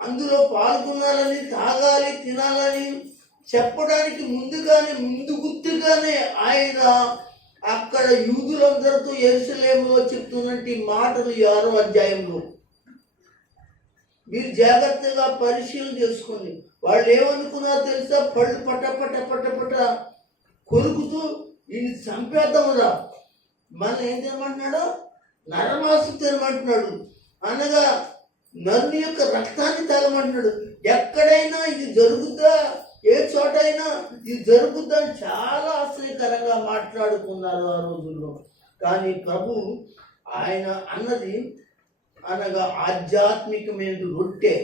అందులో పాల్గొనాలని, తాగాలి, తినాలని చెప్పడానికి ముందు గుర్తుగానే ఆయన అక్కడ యూదులందరితో యెరూషలేములో చెప్తున్నట్టు మాటలు 6వ అధ్యాయంలో మీరు జాగ్రత్తగా పరిశీలన చేసుకోండి. వాళ్ళు ఏమనుకున్నారో తెలుసా? పళ్ళు పట్ట కొరుకుతూ ఈయన చంపేద్దామురా, మన ఏం తినమంటున్నాడు? నరమాంసం తినమంటున్నాడు, అనగా నన్ను యొక్క రక్తాన్ని తాగమంటున్నాడు. ఎక్కడైనా ఇది జరుగుద్దా? ఏ చోటైనా ఇది జరుగుద్దా అని చాలా ఆశ్చర్యకరంగా మాట్లాడుకున్నారు ఆ రోజుల్లో. కానీ ప్రభు ఆయన అన్నది అనగా ఆధ్యాత్మికమైన రొట్టె,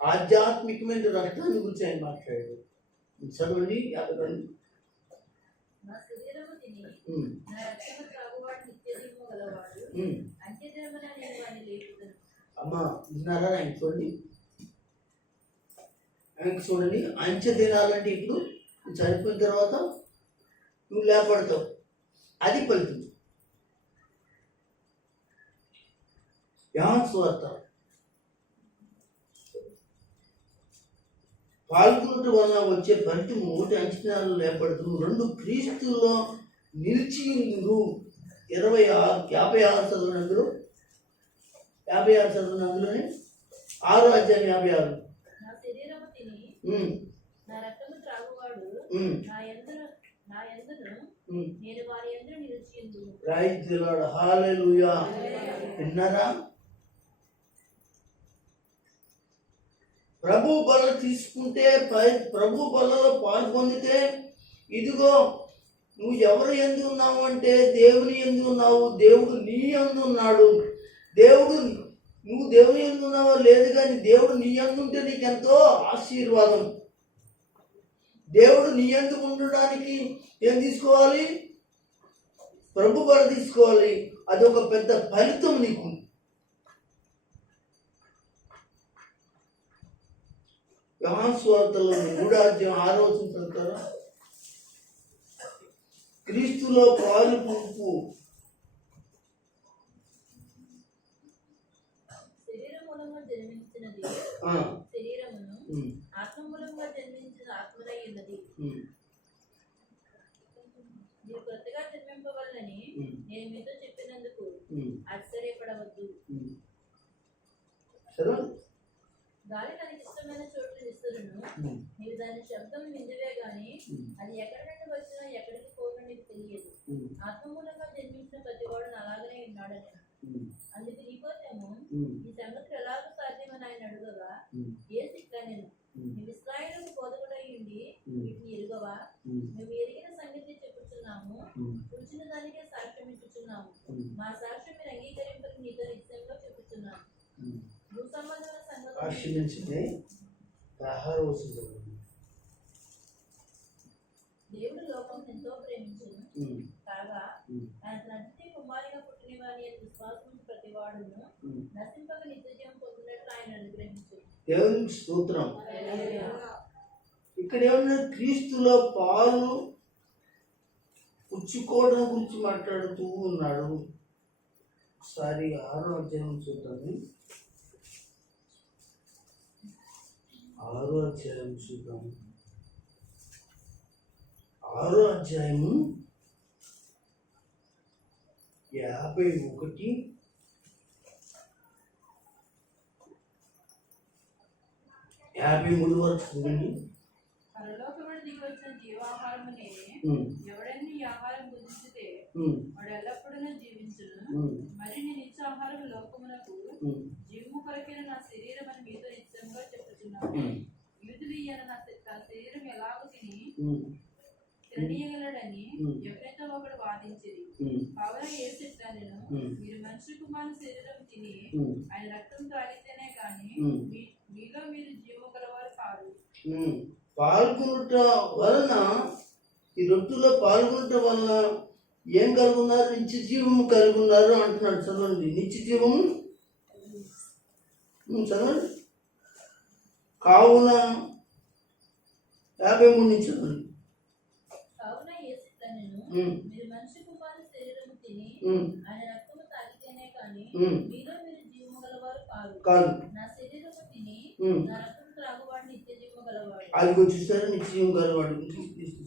ఆధ్యాత్మికమైన రక్తాన్ని గురించి ఆయన మాట్లాడాడు. చదవండి 52. నా శరీరము తిని నా రక్తము త్రాగువాడు నిత్యజీవము గలవాడు, అంత్యదినమున నేను వాడిని లేపుదును. అమ్మా విన్నారా? ఆయన చూడండి, ఆయనకి చూడండి. అంచె తినాలంటే ఇప్పుడు నువ్వు చనిపోయిన తర్వాత నువ్వు లేపడతావు, అది ఫలితం. యోహాను సువార్త పాల్గొనటం వలన వచ్చే ఫలితం 1 అంచనాలు లేపడుతూ, 2 క్రీస్తుల్లో నిలిచియుందురు. 56 చదువునందులో 56 చదువునందులోనే 6వ అధ్యాయం 56. నా శరీరము తిని నా రక్తము త్రాగువాడు నా యందును నేను వారి యందు నిలిచియుందును. Praise the Lord. హల్లెలూయా. విన్నారా? ప్రభు బల తీసుకుంటే, ప్రభు బలలో పాల్పొందితే, ఇదిగో నువ్వు ఎవరు ఎందు ఉన్నావు అంటే దేవుని ఎందు ఉన్నావు, దేవుడు నీ యందు ఉన్నాడు. నువ్వు దేవుని ఎందు ఉన్నావో లేదు, కానీ దేవుడు నీ యందు ఉంటే నీకెంతో ఆశీర్వాదం. దేవుడు నీ యందు ఉండడానికి ఏం తీసుకోవాలి? ప్రభు బల తీసుకోవాలి. అది ఒక పెద్ద ఫలితం నీకు. యోహాను సువార్తలో 3:6 చదువుతారా? క్రీస్తులో పాలు పంపు. శరీర మూలంగా జన్మించినది శరీరమును, ఆత్మ మూలంగా జన్మించిన ఆత్మదై ఉన్నది. మీరు కొత్తగా జన్మింపవలనని నేను మీతో చెప్పినందుకు ఆశ్చర్యపడవద్దు. గాలి తనకి ఇష్టమైన చోట్ల విసురును, నీవు దాని శబ్దం విందువే గాని అది ఎక్కడి నుండి వచ్చినా ఎక్కడికి పోయినా నీకు తెలియదు. ఆత్మ మూలంగా జన్మించిన ప్రతివాడు అలాగనే ఉన్నాడని. అందుకు నీకోసేమో ఈ సంగతులు ఎలాగ సాధ్యమని ఆయన అడుగగా, యేసు ఇట్లా నేను నీవు ఇశ్రాయేలుకు బోధకుడై ఉండి వీటిని ఎరుగవా? మేము ఎరిగిన సంగతి చెప్పుచున్నాము, కూర్చున్న దానికే సాక్ష్యం ఇచ్చుచున్నాము. మా సాక్ష్యం మీరు అంగీకరింపని నీతో నిశ్చయంగా చెప్పుచున్నాము. భూ సంబంధమైన సంగతులు దేవుడు లోకం ఎంతో ప్రేమించును కాగా ఆయన తన అద్వితీయ కుమారునిగా పుట్టిన వాని విశ్వాసం ప్రతివాడును నశింపక నిత్యజీవం పొందినట్లు ఆయన అనుగ్రహించును. దేవునికి స్తోత్రం. ఇక్కడ ఏమన్నా క్రీస్తులో పాలు పుచ్చుకోవడం గురించి మాట్లాడుతూ ఉన్నాడు. ఒకసారి 6వ అధ్యాయం చూద్దాం. 6వ అధ్యాయం చూద్దాం. 6వ అధ్యాయము 51, 53 వరకు చూడండి. పరలోకమున దిగి వచ్చిన జీవాహారము నేనే. ఎవడైనా ఈ ఆహారం భుజించితే వాడు ఎల్లప్పుడూ జీవించును. మరి నేను ఇచ్చే ఆహారం లోకమునకు జీవము కొరకైన నా శరీరం అని మీతో నిశ్చయంగా చెప్పుచున్నాను. యూదులు ఈయన నా శరీరం ఎలాగో తిననీయగలడని ఎవరైతే ఒకడు వాదించింది. కావున యేసు ఇట్లనెను, మీరు మనిషి కుమారుని శరీరం తిని ఆయన రక్తం తాగితేనే కానీ మీలో మీరు జీవము గలవారు కాదు. పాల్గొనుట వలన, ఈ రొట్టెలో పాల్గొనుట వలన ఏం కలుగున్నారు? నిత్య జీవము కలుగున్నారు అంటున్నాడు. చదవండి, నిత్య జీవము చదవండి. కావున 53 నుంచి చదవండి. కావున యేసు ఇట్లనెను, మీరు మనిషి కుమారుని శరీరము తిని ఆయన రక్తము తాగితేనే కానీ మీలో మీరు జీవము గలవారు కాదు. నా శరీరము తిని నా రక్తము త్రాగువాడు నిత్య జీవము గలవాడు. అది చూస్తారా? నిత్య జీవం గలవాడు.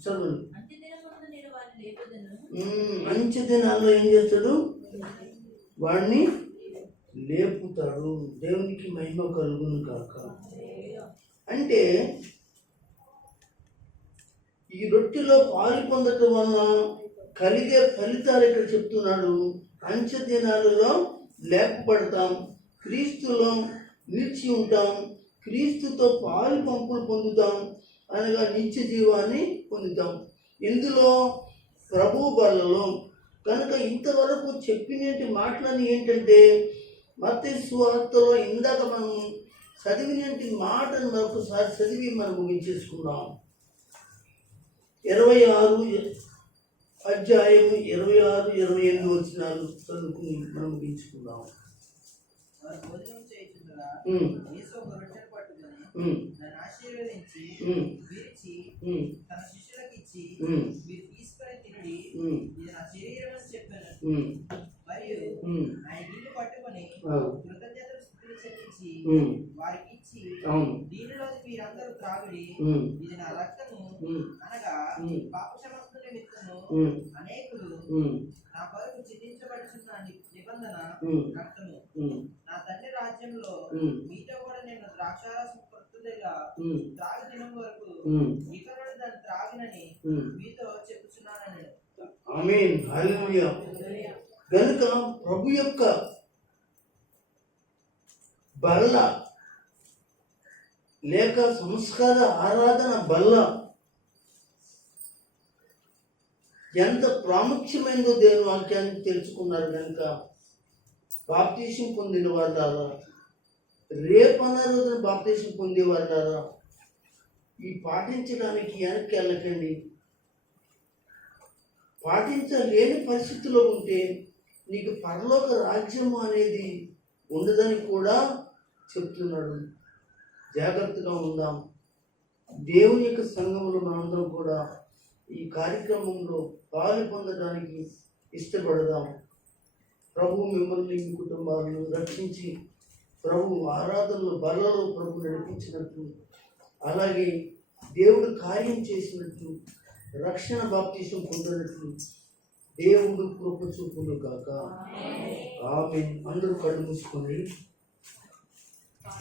చదవండి. అంత్యదినమున నేను వారిని లేపుదును. అంత్యదినాల్లో ఏం చేస్తాడు? వాడిని లేపుతాడు. దేవునికి మహిమ కలుగును కాక. అంటే ఈ రొట్టెలో పాలు పొందటం వలన కలిగే ఫలితాలు ఇక్కడ చెప్తున్నాడు. అంత్యదినాలలో లేపబడతాం, క్రీస్తులో నిలిచి ఉంటాం, క్రీస్తుతో పాలు పంపులు పొందుతాం, అనగా నిత్య జీవాన్ని పొందుతాం. ఇందులో ప్రభు బలలో. కనుక ఇంతవరకు చెప్పినటి మాటలని ఏంటంటే, మత్తయి సువార్తలో ఇందాక మనం చదివినటి మాటను మరొకసారి చదివి మనం ముగించేసుకున్నాం. 26 అధ్యాయము 26, 28 వచనాలు చదువుకుని మనం ముగించుకుందాం. భోజనం చేయుచుండగా యేసు ఒక రొట్టెను పట్టుకొని దాన్ని ఆశీర్వదించి విరిచి తన శిష్యులకు ఇచ్చి, మీరు తీసుకొని తినుడి, ఇది నా శరీరం అని చెప్పాను. మరియు ఆయన గిన్నె పట్టుకొని కృతజ్ఞతలు స్తుతులు చెల్లించి వారికి ఇచ్చి, దీనిలో మీరందరూ త్రాగుడి, ఇది నా రక్తము, అనగా పాపక్షమాపణ నిమిత్తము అనేకులు నా కొరకు చిందించబడుచున్న నిబంధన రక్తము. నా తండ్రి రాజ్యంలో మీతో కూడా నేను ద్రాక్షారసం ప్రస్తుతగా త్రాగి దినం వరకు ఇక నుండి దాన్ని త్రాగినని మీతో చెప్పుచున్నానని. ఆమేన్, హల్లెలూయా. కనుక ప్రభు యొక్క బల్ల లేక సంస్కార ఆరాధన బల్ల ఎంత ప్రాముఖ్యమైనదో దేవుని వాక్యాన్ని తెలుసుకున్నారు కనుక బాప్తీసం పొందిన వాళ్ళారా, రేపన్న రోజున బాప్తీసం పొందే వాళ్ళారా, ఈ పాటించడానికి వెనక్కి వెళ్ళకండి. పాటించలేని పరిస్థితిలో ఉంటే నీకు పరలోక రాజ్యము అనేది ఉండదని కూడా చెప్తున్నాడు. జాగ్రత్తగా ఉందాం. దేవుని యొక్క సంఘంలో మనందరం కూడా ఈ కార్యక్రమంలో పాలు పొందడానికి ఇష్టపడదాం. ప్రభు మిమ్మల్ని మీ కుటుంబాలను రక్షించి ప్రభు ఆరాధనలో బలలో ప్రభు నడిపించినట్టు, అలాగే దేవుడు కార్యం చేసినట్టు, రక్షణ బాప్తీసం పొందినట్లు దేవుడు కృప చూపును కాక. ఆమేన్. అందరూ కళ్ళు మూసుకోండి.